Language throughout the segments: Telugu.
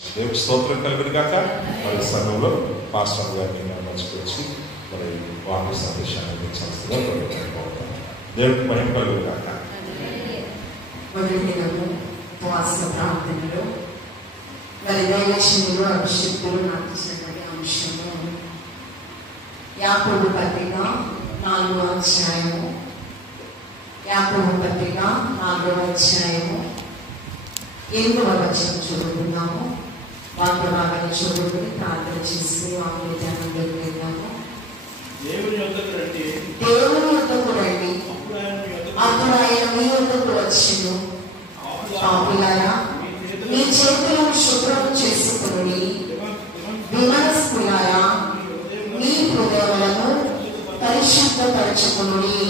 దేవుడి స్తోత్రం కలుగును గాక. మరి సమయంలో పాస్టర్ గారిని మర్చిపోయి మరి వాక్య సందేశాన్ని అందించాల్సిందిగా కోరుకుంటున్నాను. దేవుడికి మహిమ కలుగును గాక. ఉపవాస ప్రార్థనలో మరి దైవజనులు అభిషేకులు నాకు ఇచ్చినటువంటి అంశము యాకోబు పత్రిక 4వ అధ్యాయము. యాకోబు పత్రిక 4వ అధ్యాయము 8వ వచనం చదువుతున్నాము. వాక్య భాగాన్ని చదువుకుని ప్రార్థన చేసి వాక్య ధ్యానంలోకి వెళ్దాము. దేవుని యొద్దకు రండి, అప్పుడు ఆయన మీ యొద్దకు వచ్చును. పాపులారా, మీ చేతులను శుభ్రం చేసుకుని, విమనస్కులారా, మీ హృదయములను పరిశుద్ధపరచుకుని.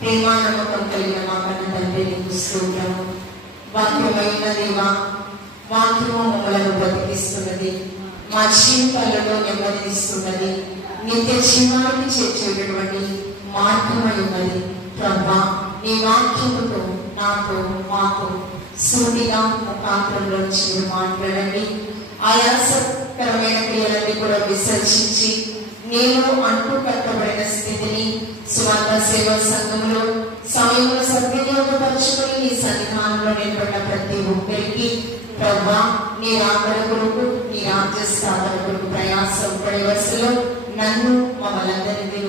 ప్రేమానమ్మకం కలిగిన మా కన్న తండ్రి నీకు స్తోత్రము. వాక్యమైన దేవా, వాక్యము మమ్మలను బ్రతికిస్తున్నది, మా జీవితాలలో నెమ్మదిస్తున్నది, నిత్య జీవానికి చేర్చేటటువంటి మార్గమై ఉన్నది. ప్రభా, నీ వాక్యముతో నాతో మాకు సూటిగా ముఖాంతరంలో మీరు మాట్లాడండి. ఆయాసకరమైన క్రియలన్నీ కూడా విసర్జించి నేను అంటూ కట్టబడిన స్థితిని స్వార్థ సేవా సంఘంలో సమయంలో సద్వినియోగపరుచుకొని నీ సన్నిధానంలో నిలబడిన ప్రతి ఒక్కరికి ప్రభా, నీ రాకడ కొరకు, నీ రాజ్య స్థాపన కొరకు ప్రయాసం పడే వరుసలో నన్ను మమ్మల్ందరినీ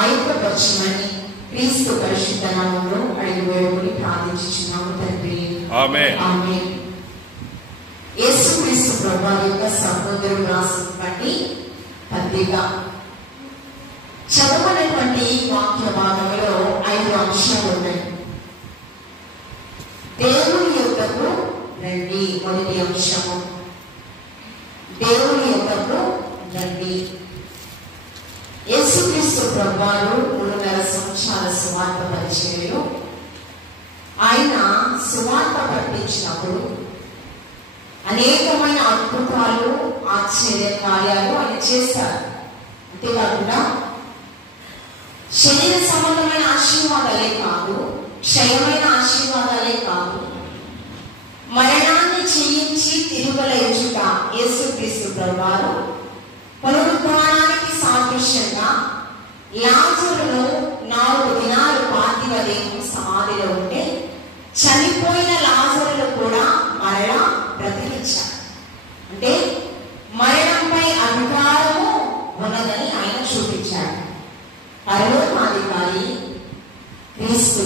ఆయుధపరచమని క్రీస్తు పరిశుద్ధ నామములో అడిగి వేడుకొని ప్రార్థించుచున్నాము తండ్రి. ఆమేన్. యేసుక్రీస్తు ప్రభువు యొక్క సహోదరుడు రాసినటువంటి పత్రిక చదవనటువంటి వాక్య భాగంలో 5 అంశాలు ఉన్నాయి. దేవుని యొద్దకు రండి, మొదటి అంశము. దేవుని యొద్దకు రండి. యేసుక్రీస్తు ప్రభువు 3.5 సంవత్సరాల సువార్త పరిచర్యలో ఆయన సువార్త ప్రకటించినప్పుడు అనేకమైన అద్భుతాలు, ఆశ్చర్య కార్యాలు ఆయన చేశారు. అంతేకాకుండా శరీర సంబంధమైన ఆశీర్వాదాలే కాదు, క్షయమైన ఆశీర్వాదాలే కాదు, మరణాన్ని జయించి తిరుగులేచుట యేసుక్రీస్తు ప్రభువు పునరుద్ధానానికి సాదృశ్యంగా లాజరును 4 దినాలు పార్థివదేహం సమాధిలో ఉంటే చనిపోయిన లాజరును కూడా మరలా బ్రతికించారు. అంటే మరణంపై అధికారము ఉన్నదని ఆయన చూపించాడు. పరలోకాధికారి క్రీస్తు.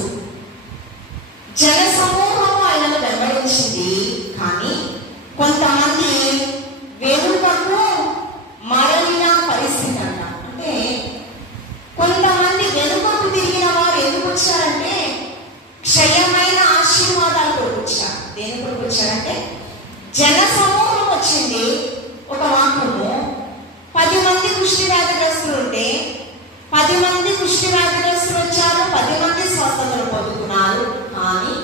జన సమూహము ఆయనను వెంబడించింది, కానీ కొంతమంది వెనుకకు మరలిన పరిస్థితి అంట. అంటే కొంతమంది వెనుకకు తిరిగిన వారు ఎందుకు వచ్చారంటే క్షయమైన ఆశీర్వాదాలు కొరకు వచ్చారు. దేని కొరకు వచ్చారంటే జన సమూహం వచ్చింది. ఒక వాక్యము 10 మంది కుష్టి వ్యాధిగ్రస్తులు ఉంటే 10 మంది కుష్టి వ్యాధిగ్రస్తులు వచ్చారు, 10 మంది స్వస్థతలు పొందుకున్నారు. కానీ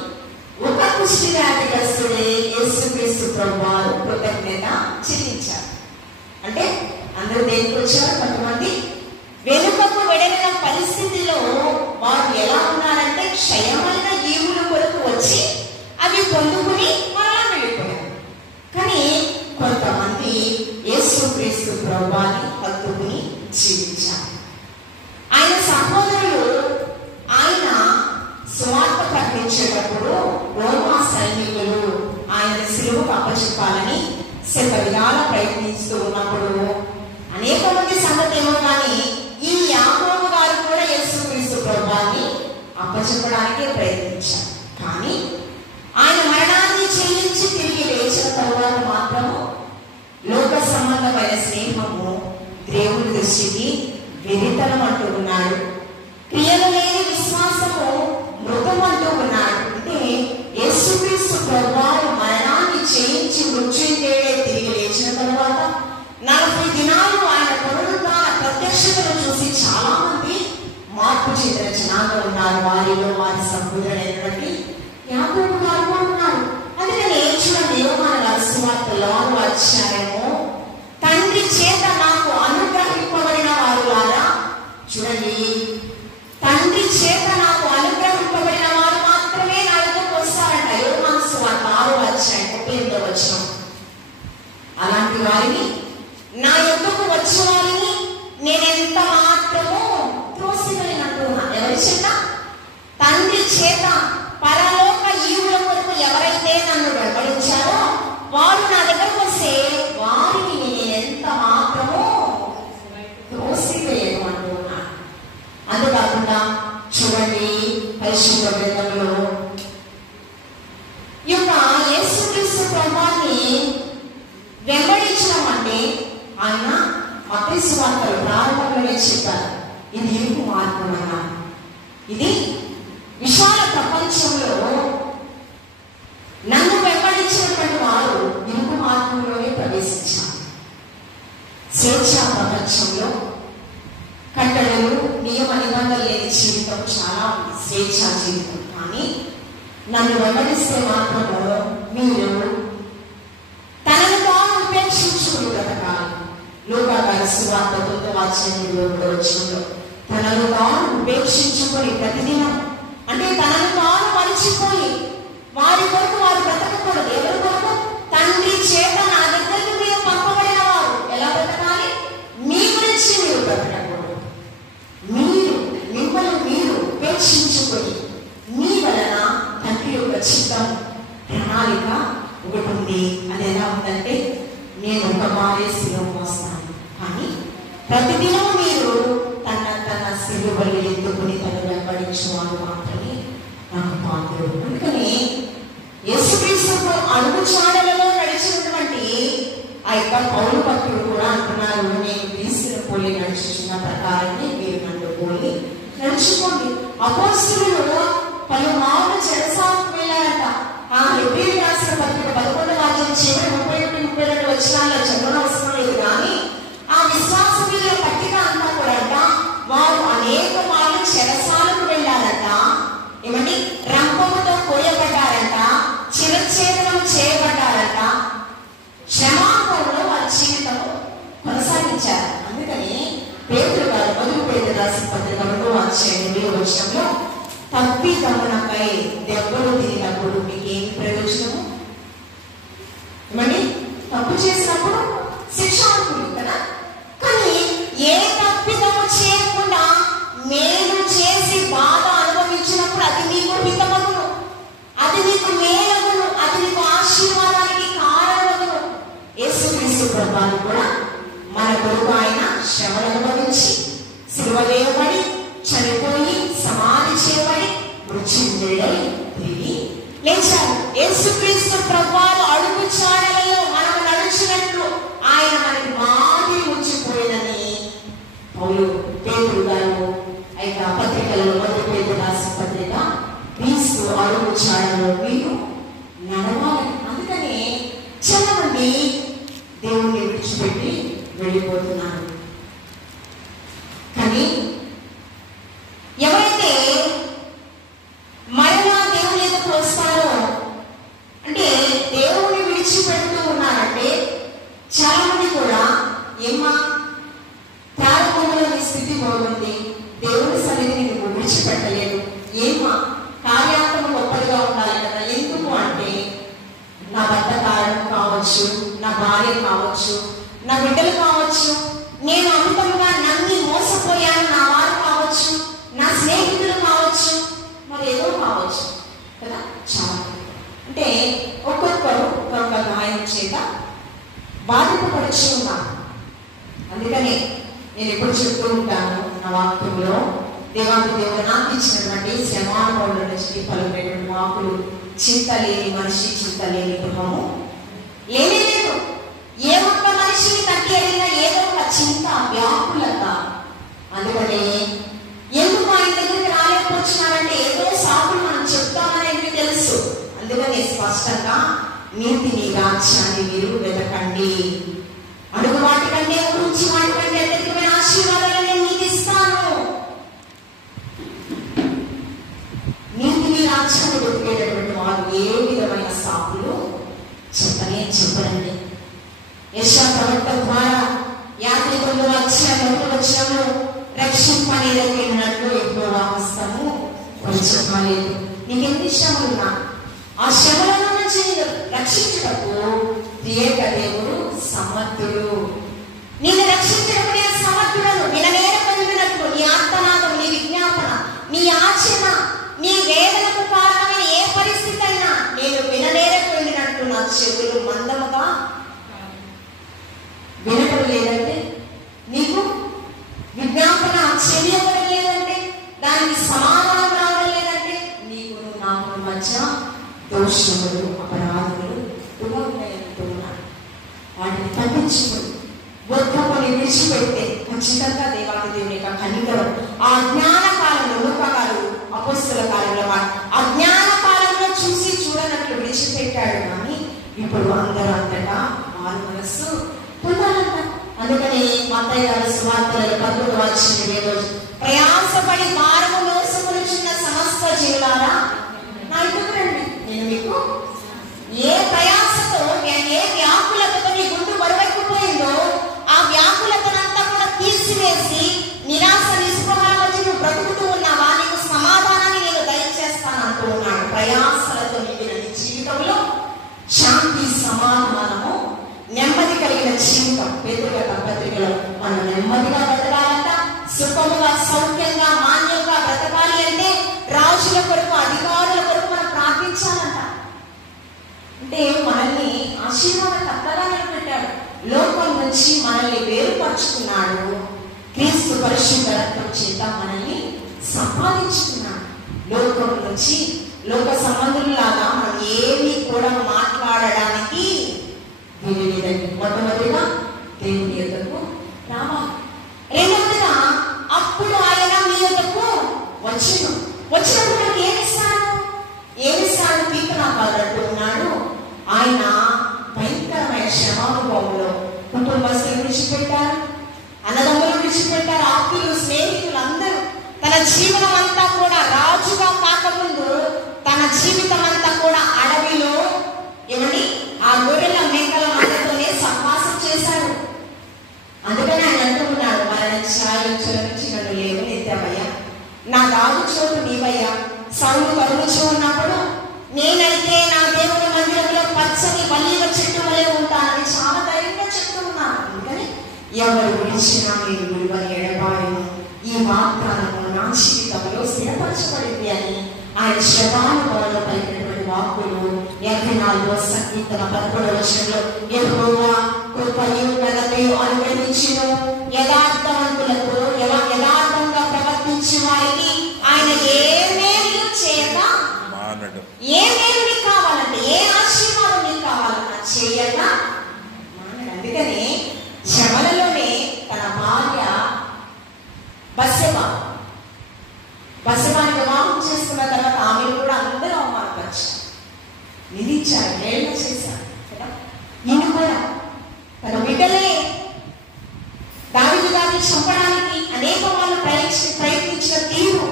ఒక కుష్టి వ్యాధిగ్రస్తుడే యేసుక్రీస్తు ప్రభువు కృతజ్ఞత చెల్లించారు. అంటే అందరూ దేనికి వచ్చారు? 10 మంది వెనుకకు వెడలిన పరిస్థితిలో వారు ఎలా ఉన్నారంటే క్షయమైన ఈవుల కొరకు వచ్చి అవి పొందుకుని మరలా వెళ్ళిపోయారు. కానీ కొంతమంది యేసుక్రీస్తు ప్రభువుని హత్తుకుని జీవించారు. ఆయన సహోదరులు ఆయన సువార్త ప్రకటించేటప్పుడు రోమా సైనికులు ఆయన సిలువకు అప్పచెప్పాలని శతవిధాల ప్రయత్నిస్తూ ఉన్నప్పుడు అనేక మంది సంగతి ఏమో కానీ ఈ యాకోబు గారు కూడా యేసుక్రీస్తు ప్రభువుని అప్పచెప్పడానికే ప్రయత్నించారు. కానీ ఆయన మరణాన్ని చెల్లించి తిరిగి లేచిన తరువాత మాత్రము లోక సంబంధమైన స్నేహము దేవుని దృష్టికి వెరితనం అంటూ ఉన్నాడు. క్రియలు లేని విశ్వాసము మృతం అంటూ ఉన్నాడు. అంటే యేసుక్రీస్తు ప్రభువు మరణాన్ని జయించి మృత్యుంజయుడే తిరిగి లేచిన తరువాత 40 దినాలు ఆయన పునరుద్ధాన ప్రత్యక్షతను చూసి చాలా మంది మార్పు చెందిన జనాలు ఉన్నారు. వారిలో వారి సహోదరుడైనటువంటి యాకోబు గారు కూడా ఉన్నారు. అందుకని చూడండి, యోహాను సువార్త 4వ అధ్యాయము తండ్రి చేత నాకు అనుగ్రహింపబడిన వారులారా, చూడండి, తండ్రి చేత నాకు అనుగ్రహింపబడిన వారు మాత్రమే నా యొద్దకు వస్తారంట. యోహాను సువార్త 6వ అధ్యాయం 38వ వచనం. అలాంటి వారిని, నా యొద్దకు వచ్చే వారిని నేనెంత మాత్రమో త్రోసివేయనంటున్నా. ఎవరి చేత? తండ్రి చేత. పరలోక ఈవుల కొరకు ఎవరైతే నన్ను వెంబడించారో వారు నా దగ్గరకు వస్తే వారిని నేనెంత మాత్రమో త్రోసివేయను అంటున్నా. అంతేకాకుండా చూడండి, పరిశుద్ధ గ్రంథంలో ఈ యొక్క యేసుక్రీస్తు ప్రభువుని వెంబడించడం అంటే ఆయన మత్తయి సువార్తలో ప్రారంభంలోనే చెప్పారు, ఇది ఇరుకు మార్గం అన్నారు. ఇది విశాల ప్రపంచంలో నన్ను వెంబడించినటువంటి వారు ఇరుకు మార్గంలోనే ప్రవేశించారు. స్వేచ్ఛా ప్రపంచంలో కట్టడలు, నియమ నిబంధనలు లేని జీవితం చాలా స్వేచ్ఛా జీవితం. కానీ నన్ను వెంబడిస్తే మాత్రము మీరు తనను తాను ఉపేక్షించుకుని బ్రతకాలి. లోకాగారి సువార్త 9:3 తనను తాను ఉపేక్షించుకొని ప్రతిదినం, అంటే తనను తాను మరిచిపోయి వారి కొరకు వారు బ్రతకకూడదు. ఎవరి కొరకు? తండ్రి చేత నా దగ్గరికి మీరు పంపబడిన వారు ఎలా బ్రతకాలి? మీ గురించి మీరు బ్రతకకూడదు. మీరు మిమ్మల్ని మీరు ఉపేక్షించుకొని మీ వలన తండ్రి యొక్క చిత్తం, ప్రణాళిక ఒకటి ఉంది. అది ఎలా ఉందంటే, నేను ఒక మారే శిలువ మోస్తాను, కానీ ప్రతిదినం మీరు తన శిలువలు ఎత్తుకుని తను వెంబడించేవారు మాత్రమే నాకు పాత్రుడు. అందుకని యేసుక్రీస్తు అడుగు చాడలలో నడిచినటువంటి ఆ యొక్క పౌలు భక్తుడు కూడా అంటున్నారు, నేను క్రీస్తుని పోలి నడుచుకున్న ప్రకారాన్ని మీరు నన్ను పోలి నడుచుకోండి. అపోస్తలులు పలుమార్లు చెరసాలకు వెళ్ళారట. ఆ హెబ్రీయులకు రాసిన పత్రిక 11:30-32 వచనాల్లో చదవనవసరం లేదు, కానీ ఆ విశ్వాస వీరుల పట్టిక అంతా కూడా వారు అనేక మార్లు చెరసాలకు వెళ్ళారట. ఏమండి? రంపముతో కోయబడ్డారట, చిరఛేదనం చేయబడ్డారట. క్షమాపణలో వారి జీవితము కొనసాగించారు. అందుకని పేతురు గారు 1 పేతురు రాసిన పత్రిక 2:7 తప్పిదమునకై దెబ్బలు తిరిగినప్పుడు మీకు ఏం ప్రయోజనము? ఏమండి? తప్పు చేసినప్పుడు శిక్ష అనుకుంది కదా, కానీ ఏ తప్పిదము చేయకుండా మేలు చేసి బాధ అనుభవించినప్పుడు అది మీకు హితమగును, అది మీకు మేలగును, అది మీకు ఆశీర్వాదానికి కారణమగును. యేసుక్రీస్తు ప్రభువు కూడా మన కొరకు ఆయన శ్రమలు అనుభవించి సిలువ వేయబడి చనిపోయి సమాధి చేయబడి మృత్యుంజయుడై తిరిగి లేచారు. యేసుక్రీస్తు ప్రభువు అడుగు చాడలలో మనం నడుచున్నట్లు ఆయన మనకి మాదిరి ఉంచిపోయినని పౌలు పేతురు గారు అయితే పత్రికలలో 1 పేతురు రాసిన పత్రిక, క్రీస్తు అడుగు చాడలో మీరు నడవాలి. అందుకని చాలా మంది దేవుణ్ణి విడిచిపెట్టి వెళ్ళిపోతున్నారు. కానీ ఎవరైతే మరలా దేవుని ఎదుకు వస్తారో, అంటే దేవుని విడిచిపెడుతూ ఉన్నారంటే చాలా మంది కూడా ఏమా ప్రారంభంలో నీ స్థితి బాగుంది, దేవుని సన్నిధిని నువ్వు విడిచిపెట్టలేదు, ఏమా కార్యాత్మ గొప్పగా ఉండాలి కదా. ఎందుకు అంటే నా భర్త కారణం కావచ్చు, నా భార్య కావచ్చు, నా బిడ్డలు కావచ్చు, నేను అమితంగా నమ్మి మోసపోయాను నా వారు కావచ్చు, నా స్నేహితులు కావచ్చు, మరి ఏదో కావచ్చు కదా. చాలా అంటే ఒక్కొక్కరు ఒక్కొక్క గాయం చేత బాధింపబడుచు ఉన్నారు. అందుకని నేను ఎప్పుడు చెప్తూ ఉంటాను నా వాక్యంలో, దేవుడు నాకు ఇచ్చినటువంటి శ్రమానుభవంలో నుంచి పలుకునేటువంటి వాకులు, చింత లేని మనిషి చింత లేని గృహము లేనే లేదు. ఏ ఒక్క మనిషిని తట్టి అడిగినా ఏదో ఒక చింత, వ్యాకులత. అందుకని ఎందుకు ఆయన దగ్గరికి రాలేకపోతున్నారంటే ఏదో సాకులు మనం చెప్తామనేది తెలుసు. అందుకని స్పష్టంగా నీతిని, రాజ్యాన్ని మీరు వెతకండి, అడుగు వాటికంటే ఊరించి వాటికంటే అత్యధికమైన ఆశీర్వాదాలు నేను మీకు ఇస్తాను. నీతిని, రాజ్యాన్ని వెతికేటటువంటి వారు ఏ విధమైన సాకులు చెప్పరండి. యెషయా ప్రవక్త ద్వారా 59:1 రక్షింపనేదన్నట్లు ఎక్కువ హస్తము కొంచెం నీకు ఎన్ని శ్రమలున్నా ఆ శ్రమల నుంచి రక్షించటకు దేవుడు సమర్థుడు. నిన్ను రక్షించడం నేను సమర్థుడను. విననేర పొందినట్లు నీ ఆర్తనాదం, నీ విజ్ఞాపన, నీ ఆచరణ, నీ వేదనకు కారణమైన ఏ పరిస్థితి అయినా నేను విననేర పొందినట్లు నా చెవులు మందముగా వినటం లేదంటే, నీకు విజ్ఞాపన చెవియడం లేదంటే, దానికి సమాధానం రావడం లేదంటే, నీకు నాకు మధ్య దోషములు, అపరాధములు ఉన్నాయంటున్నాను. వాటిని తగ్గించుకుని బొద్ధకొని విడిచిపెడితే ఖచ్చితంగా దేవాది దేవుని యొక్క కనికరం ఆ జ్ఞాన కాలంలో లోకాలు అపొస్తల కాలంలో అజ్ఞాన కాలంలో చూసి చూడనట్లు విడిచిపెట్టాడు. కానీ ఇప్పుడు అందరూ అంతటా వారి మనస్సు పొందాలంట. అందుకని మత్తయి గారి సువార్తలలో 11వ అధ్యాయంలో ప్రయాసపడి భారము మోసములుచున్న సమస్త జీవులారా నా యొద్దకు రండి, నేను మీకు ఏ ప్రయాసతో ఏ వ్యాకులతతో నీ గుండు బరువెక్కిపోయిందో ఆ వ్యాకులతనంతా కూడా తీసివేసి నిరాశ నిస్పృహల మధ్య నువ్వు బ్రతుకుతూ ఉన్నావా, నీకు సమాధానాన్ని నేను దయచేస్తాను అంటూ ఉన్నాడు. ప్రయాసలతో నిండిన నీ జీవితంలో శాంతి, సమాధానము, నెమ్మది కలిగిన జీవితం. పేతురు పత్రికలో మనం నెమ్మదిగా బ్రతకాలంట, సుఖముగా, సౌఖ్యంగా, మాన్యంగా బ్రతకాలి అంటే రాజుల కొరకు, అధికారుల కొరకు మనం ప్రార్థించాలంట. అంటే మనల్ని ఆశీర్వాదకర్తగా నిలబెట్టాడు. లోకం నుంచి మనల్ని వేరుపరుచుకున్నాడు. క్రీస్తు పరిశుద్ధ రక్తం చేత మనల్ని సంపాదించుకున్నాడు. లోకం నుంచి, లోక సంబంధులాగా మనం ఏమి కూడా మాట్లాడడానికి వీలు లేదండి. మొట్టమొదటిగా దేవుని యొద్దకు రావాలి. రెండవదిగా అప్పుడు ఆయన మీ యొద్దకు వచ్చినప్పుడు మనకి ఏమిస్తాడు? పీకనాకాలు అంటూ ఉన్నాడు. ఆయన భయంకరమైన శ్రమానుభవంలో కుటుంబస్తులు విడిచిపెట్టారు, అన్నదమ్ములు విడిచిపెట్టారు, ఆప్తులు, స్నేహితులు అందరూ. తన జీవనం అంతా కూడా రాజుగా కాకముందు తన జీవితం అంతా కూడా అడవిలో ఆ గొర్రెల మేకల మందతోనే సహవాసం చేశాడు. అందుకని ఆయన అంటూ ఉన్నాడు, మరణ ఛాయల నుంచి నన్ను లేవనెత్తావయ్యా, నా దాగు చోటు నీవయ్యా. సౌలు కరుణించి ఉన్నప్పుడు నేనైతే నా దేవుని మందిరంలో పచ్చని బలీల చెట్టు వలె ఉంటానని చాలా ధైర్యంగా చెప్తూ ఉన్నాను. అందుకని ఎవరు విడిచినా నేను విలువని ఎడబాయను, ఈ వాగ్దానము నా జీవితంలో స్థిరపరచబడింది అని ఆయన శవానుభవంలో పలికినటువంటి వాక్కులు 84వ సంకీర్తన 11వ వచనంలో యెహోవా కృపయు ఘనతయు అనుగ్రహించును, యథార్థవంతులకు యథార్థంగా ప్రవర్తించే వారికి ఆయన ఏ మేలు చేయక మానడు. ఏ మేలు నీకు కావాలంటే, ఏ ఆశీర్వాదం నీకు కావాలన్నా చేయక మానడు. అందుకని శ్రమలలోనే తన భార్య బస్సెబాని వివాహం చేసుకున్న తర్వాత ఆమెను కూడా అందరూ అవమానపరిచారు, నిందించారు, హేళన చేశారు కదా. ఈయన కూడా తన బిడ్డలే దావీదు గారిని చంపడానికి అనేక వాళ్ళు ప్రయత్నించిన తీరు.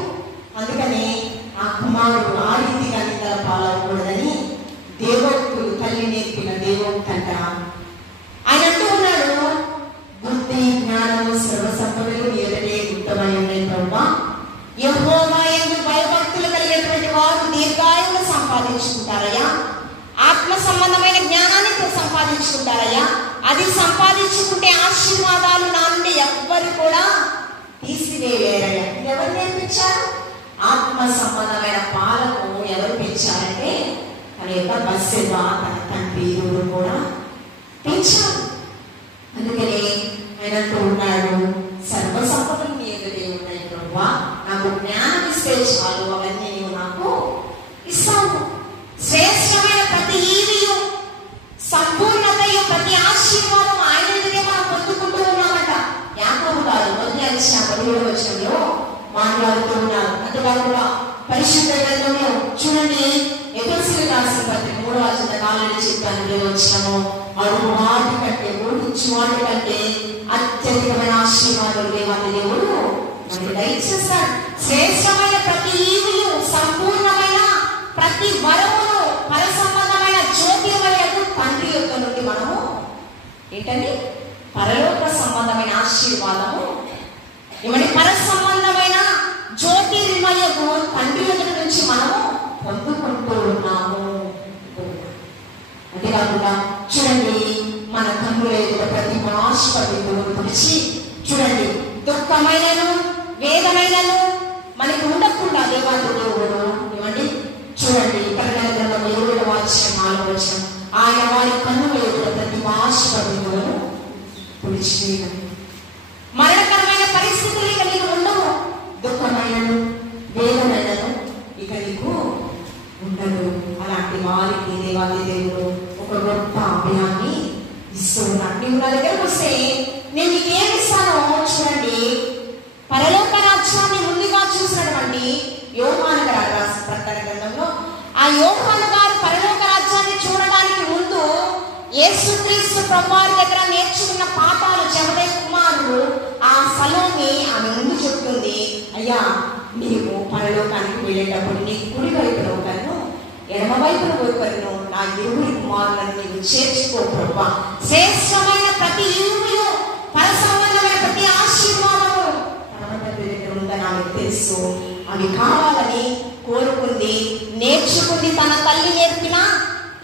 అందుకని ఆ కుమారుడు ఆ రీతిగా నిందల పాలకూడదని దేవోక్తులు, తల్లి నేర్పిన దేవోక్తంట. ఆయన అంటూ ఉన్నాడు, బుద్ధి, జ్ఞానము, సర్వసంపదలు ఎదుటే గుప్తమై ఉన్నాయి ప్రభా. యెహోవా యందు భయభక్తులు కలిగినటువంటి వారు దీర్ఘాయువును సంపాదించుకుంటారయ్యా. ఆత్మ సంబంధమైన జ్ఞానాన్ని సంపాదించుకుంటారయ్యా. అది సంపాదించుకుంటే ఆశీర్వాదాలు నా నుండి ఎవ్వరు కూడా తీసివేయలేరయ్యా. ఎవరు నేర్పించారు? ఆత్మ సంబంధమైన పాలకు ఎవరు పెంచారంటే తన యొక్క బస్సెబా, తన తండ్రి ఇరువురు కూడా పెంచారు. అందుకని ఆయన అంటూ ఉన్నాడు, సర్వసంపదలు నీ ఎదుటే ఉన్నాయి ప్రభువా, నాకు జ్ఞానం ఇస్తే చాలు, అవన్నీ నీవు నాకు ఇస్తావు. శ్రేష్టమైన ప్రతి ఈవియు, సంపూర్ణతయు, ప్రతి ఆశీర్వాదం ఆయన ఎదుటే మనం పొందుకుంటూ ఉన్నామట. యాకోబు గారు 1వ వచనంలో మాట్లాడుతూ ఉన్నారు. అంతేకాకుండా పరిశుద్ధ గ్రంథంలో చూడండి, ఎఫెసీయులకు రాసిన పత్రిక 3వ అధ్యాయం 4వ వచనము, అడుగు వాటి కంటే, ఊహించు వాటి కంటే అత్యధికమైన ఆశీర్వాదాలు దేవాది దేవుడు మనకి దయచేస్తాడు. శ్రేష్టమైన ప్రతి ఈవియు, సంపూర్ణమైన ప్రతి వరమును, పర సంబంధమైన జ్యోతిర్మయుడు తండ్రి యొక్క నుండి మనము ఏంటండి పరలోక సంబంధమైన ఆశీర్వాదము, పర సంబంధమైన జ్యోతిర్మయుడు తండ్రి యొక్క నుంచి మనము పొందుకుంటూ ఉన్నాము. అంతేకాకుండా చూడండి, మన మన కన్నుల ఎదుట ప్రతి బాష్ప బిందువును తుడిచి, చూడండి, దుఃఖమైనను వేదనైనను మనకి ఉండకుండా దేవాది దేవుడు ఏమండి, చూడండి, ప్రకటన గ్రంథం 7వ అధ్యాయం 4వ వచనం, ఆయన వారి కన్నుల ఎదుట ప్రతి బాష్ప బిందువును తుడిచి. మరణకరమైన పరిస్థితులు ఇక నీకు ఉండవు, దుఃఖమైనను వేదనైనను ఇక నీకు ఉండదు. అలాంటి వారికి దేవాది దేవుడు ఒక గొప్ప అభయాన్ని ఇస్తూ ఉన్నాడు. నీవు నా దగ్గరకు వస్తే నేను నీకు ఏమి ఇస్తానో చూడండి. పరలోక రాజ్యాన్ని ముందుగా చూసినటువంటి యోహాను గారు రాసిన ప్రకటన గ్రంథంలో, ఆ యోహాను గారు పరలోక రాజ్యాన్ని చూడడానికి ముందు యేసుక్రీస్తు ప్రభువారి దగ్గర నేర్చుకున్న పాఠాలు జబదయి కుమారుడు ఆ సలోమి ఆమె ముందు చెప్తుంది, అయ్యా నీవు పరలోకానికి వెళ్ళేటప్పుడు నీ కుడి వైపున ఒకను ఎడమ వైపున ఒకను నా ఇరువురి కుమారులను నీవు చేర్చుకో ప్రభువా. శ్రేష్టమైన ప్రతి ఈవులు పరసంబంధమైన ప్రతి ఆశీర్వాదము పరమతండ్రి దగ్గర ఉందని ఆమె తెలుసు. అవి కావాలని కోరుకుంది, నేర్చుకుంది, తన తల్లి నేర్పిన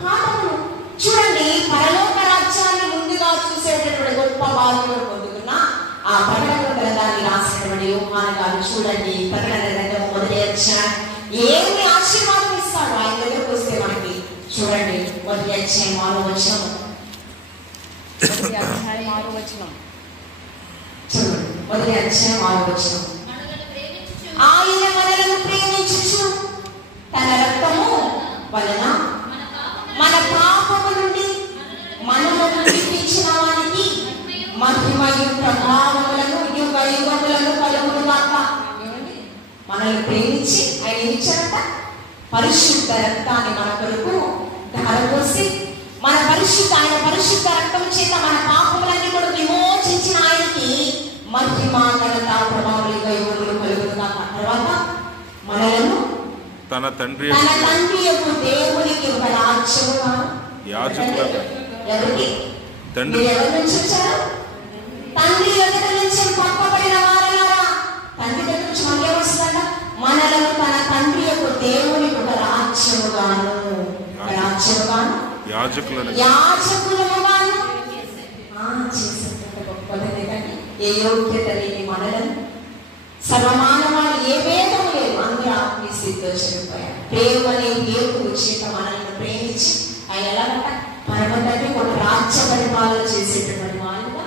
పాఠములు. చూడండి, పరలోక రాజ్యాన్ని ముందుగా చూసేటటువంటి గొప్ప భాగ్యం పొందుతున్న ఆ ప్రకటన గ్రంథాన్ని రాసినటువంటి యోహాను గారు చూడండి, ప్రకటన గ్రంథం 1వ అధ్యాయం ఏమి ఆశీర్వాదం ఇస్తాడు ఆయన దగ్గరకు వస్తే మనకి. చూడండి, 1వ అధ్యాయం 6వ వచనం, 1వ అధ్యాయం 6వ వచనం చూడండి, 1వ అధ్యాయం 6వ వచనం, ఆయన మనలను ప్రేమించుచు తన రక్తము వలన మన పాపము నుండి మనలను విడిపించిన వారికి మహిమయు ప్రభావములను యుగ యుగములను కలుగునుగాక. మనల్ని ప్రేమించి ఆయన ఇచ్చారట పరిశుద్ధ రక్తాన్ని మన కొరకు ధారపోసి, ఆయన పరిశుద్ధ రక్తం చేత మన పాపములన్నీ కూడా విమోచించిన ఆయనకి మహిమ ఘనత ప్రభావములు యుగ యుగములు కలుగునుగాక. తర్వాత మనలను తన తండ్రి యొక్క దేవునికి ఒక రాజ్యముగా ఎవరికి ఎవరి నుంచి వచ్చారు? తండ్రి ఎదుట నుంచి పంపబడిన వారలారా. తండ్రి దగ్గర నుంచి మనకి వస్తుందంట, మనలను తన తండ్రి యొక్క దేవునికి ఒక రాజ్యముగాను యాజకులముగాను చేసేటంటే గొప్పదనే. కానీ ఏ యోగ్యత లేని మనలను సర్వమానవాళ్ళు ఏ భేదము లేదు, అందరూ ఆత్మీయ స్థితిలో చనిపోయారు. ప్రేమ అనే హేతువు చేత మనల్ని ప్రేమించి ఆయన ఎలాగంట పరమ తండ్రి ఒక రాజ్య పరిపాలన చేసేటటువంటి వారుగా,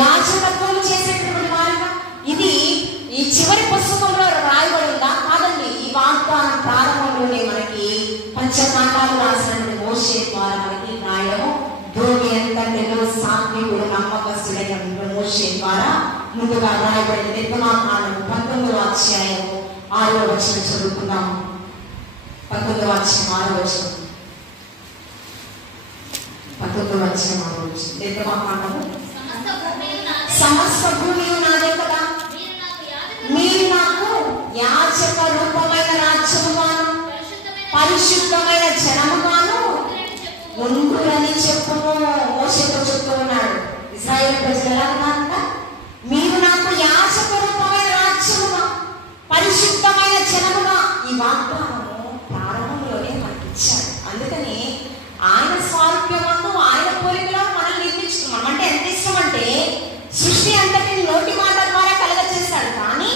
యాజకత్వం చేసేటటువంటి వారుగా. ఇది ఈ చివరి పుస్తకంలో రాయబడి ఉందా? కాదండి. ఈ వాగ్దానం ప్రారంభంలోనే మనకి పంచకాండాలు రాసినటువంటి మోషే ద్వారా మనకి రాయడము, భూమి ఎంతటిలో సాత్వికుడు నమ్మకస్తుడైన మోషే ద్వారా ముందుగా రాయబడిన నిర్గమాకాండం 19వ అధ్యాయం 6వ వచనం చదువుకుందాం. 19వ అధ్యాయం 6వ వచనం, 19వ అధ్యాయం 6వ వచనం. నిర్గమాకాండము, సమస్త భూమి నాదే కదా, మీరు నాకు యాజక రూపమైన రాజ్యముగాను పరిశుద్ధమైన జనముగాను ఉండురని చెప్పుము. మోషేతో చెప్తూ ఉన్నాడు. ఇశ్రాయేలు ప్రజలు ఎలా ఉన్నారంట? మీరు నాకు యాజక రూపమైన రాజ్యముగా పరిశుద్ధమైన జనముగా. ఈ వాగ్దానము ప్రారంభంలోనే మనకి ఇచ్చాడు. అందుకని ఆయన స్వారూప్యమందు ఆయన పోలికలో మనల్ని నిర్మించుకున్నాం. అంటే ఎంత ఇష్టం అంటే సృష్టి అంతటిని నోటి మాట ద్వారా కలగచేశాడు, కానీ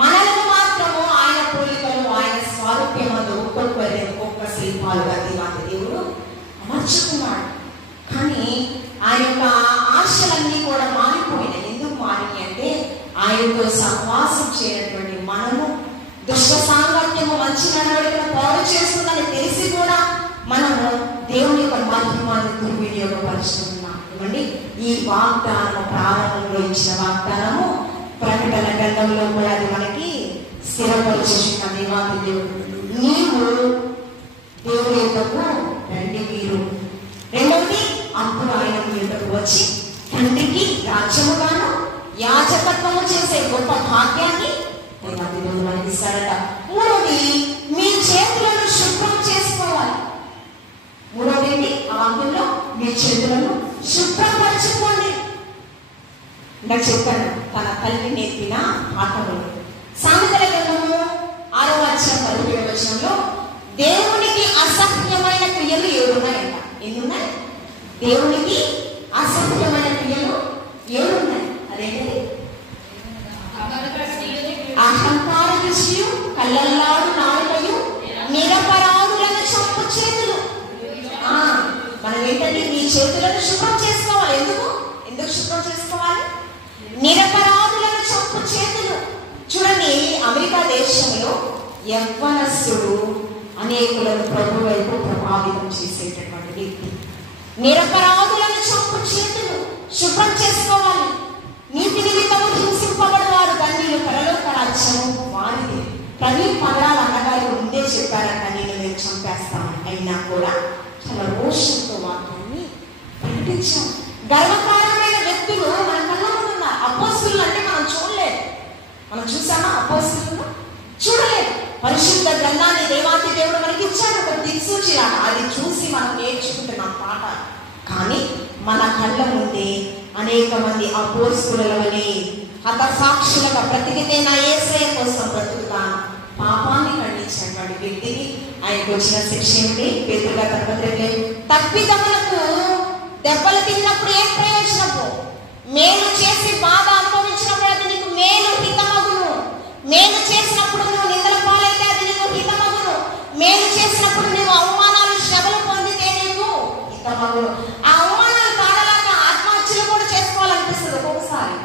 మనల్ని మాత్రము ఆయన పోలికలు ఆయన స్వారూప్యమందు ఒక్కొక్క శిల్పాలుగా దేవుడు అమర్చుకున్నాడు. కానీ ఆయన యొక్క ఆశలన్నీ కూడా మారిపోయినాయి. ఎందుకు మారినాయి అంటే ఆయనతో సహవాసం చేయనటువంటి మనము దుష్ట సాంగత్యము మంచి నడవడికను పాడు చేస్తుందని తెలిసి కూడా మనము దేవుని యొక్క మహిమను దుర్వినియోగపరుస్తున్నాం. ఇవ్వండి, ఈ వాగ్దానము ప్రారంభంలో ఇచ్చిన వాగ్దానము ప్రకటన గ్రంథంలో కూడా అది మనకి స్థిరపరిచిన దేవాది దేవుడు. నీవు దేవుడి యొక్కకు రండి మీరు. రెండవది, అప్పుడు ఆయన మీ యొక్కకు వచ్చి తండ్రికి రాజ్యముగాను యాజకత్వము చేసే గొప్ప భాగ్యాన్ని దేవాది దేవుడు మనకి ఇస్తాడట. మూడవది, మీ చేతులను శుభ్రం చేసుకోవాలి. మూడవది, ఆ వాక్యంలో మీ చేతులను శుభ్రపరచుకోండి. నాకు చెప్పాను, తన తల్లి నేర్పిన పాఠములు. సామెతల గ్రంథము 6వ అధ్యాయం 17వ వచనంలో దేవునికి అసహ్యమైన క్రియలు 7 ఉన్నాయంట. ఎన్నున్నాయి? దేవునికి అసత్యమైన క్రియలు ఏమున్నాయి? అదేంటి? అహంకార దృష్టియు, కళ్ళల్లాడు నాలుకయు, నిరపరాధులను చంపు చేతులు. మనం ఏంటంటే మీ చేతులను శుభ్రం చేసుకోవాలి. ఎందుకు శుభ్రం చేసుకోవాలి? నిరపరాధులను చంపు చేతులు. చూడండి, అమెరికా దేశంలో యవ్వనస్తుడు అనేకులను ప్రభు వైపు ప్రభావితం చేసేటటువంటి వ్యక్తి. నిరపరాధులను చంపు చేతులు శుభ్రం చేసుకోవాలి. నీతి నిమిత్తము హింసింపబడేవారు ధన్యులు, పరలోక రాజ్యము వారిది. ప్రవీణ్ పగడాల అన్నగారు ముందే చెప్పారంట, నేను చంపేస్తాను. అయినా కూడా చాలా రోషంతో వాక్యాన్ని ప్రకటించాం. గర్వకారమైన వ్యక్తులు మన కళ్ళ ముందు ఉన్నారు. అపోస్తులు అంటే మనం చూడలేదు. మనం చూసామా? అపోస్తులను చూడలేదు. పరిశుద్ధ గ్రంథాన్ని దేవాతి దేవుడు మనకి ఇచ్చాడు, ఒక దిక్సూచిలాగా. అది చూసి మనం నేర్చుకుంటున్నాం పాఠాలు. కానీ మన కళ్ళ ముందే అనేక మంది అపోస్తులని హతసాక్షులుగా బ్రతికితే నా యేసయ్య కోసం బ్రతుకుతాను పాపాన్ని ఖండించినటువంటి వ్యక్తికి ఆయనకు వచ్చిన శిక్ష ఏమిటి? పేతురుగా తప్పట్లేదు. తప్పిదములకు దెబ్బలు తిన్నప్పుడు ఏం ప్రయోజనము? మేలు చేసి బాధ అనుభవించినప్పుడు అది నీకు మేలు హితమగును. మేలు చేసినప్పుడు నువ్వు నిందల పాలైతే అది నీకు హితమగును. మేలు చేసినప్పుడు నువ్వు అవమానాలు శ్రమలు పొందితే నీకు హితమగును. ఆ అవమానాలు తాడలాగా ఆత్మహత్యలు కూడా చేసుకోవాలనిపిస్తుంది ఒక్కొక్కసారి.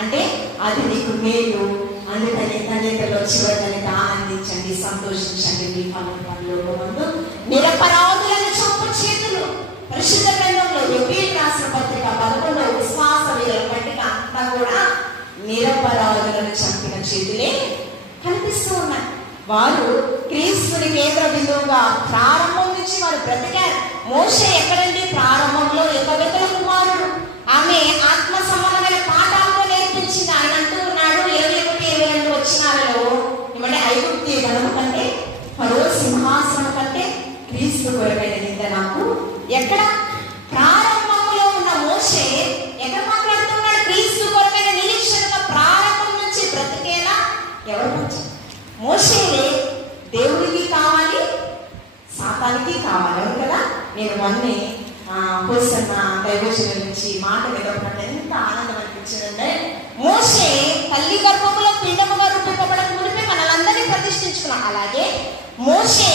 అంటే అది నీకు మేలు. అందుకని తల్లిదండ్రులు చివరికి ఆనందించండి, సంతోషించండి. మీ పనులు ముందు నిరపరాధులను చంపు చేతులు. పరిశుద్ధ గ్రంథంలో ఎబ్రీయులకు రాసిన పత్రిక 11 విశ్వాస వీరుల పట్టిక అంతా కూడా నిరపరాధులను చంపిన చేతులే కనిపిస్తూ ఉన్నాయి. వారు క్రీస్తుని కేంద్ర బిందువుగా ప్రారంభం నుంచి వారు బ్రతికారు. మోషే ఎక్కడండి? ప్రారంభంలో ఎకబెతల కుమారుడు. ఆమె ఆత్మ సంబంధమైన పాఠాలతో నేర్పించింది. ఆయన అంటూ ఉన్నాడు 21-22 వచనాలలో, ఏమంటే ఐగుప్తు గణము కంటే, ఫరో సింహాసనం కంటే క్రీస్తు కొరకైన నింద నాకు ఎక్కడ? ప్రారంభంలో ఉన్న మోషే ఎక్కడ మాట్లాడుతున్నాడు? క్రీస్తు కొరకైన నిరీక్షణగా ప్రారంభం నుంచి బ్రతికేలా ఎవరు వచ్చారు? మోషే దేవుడికి కావాలి, సాతానికి కావాలి. అవును కదా? నేను మొన్నే పోస్తున్న దైవజనుల నుంచి మాట వినపడినట్టు ఎంత ఆనందం అనిపించిందంటే, మోషే తల్లి గర్భంలో పిండముగా రూపింపబడక మునిపే మనలందరినీ ప్రతిష్ఠించుకున్నాం. అలాగే మోషే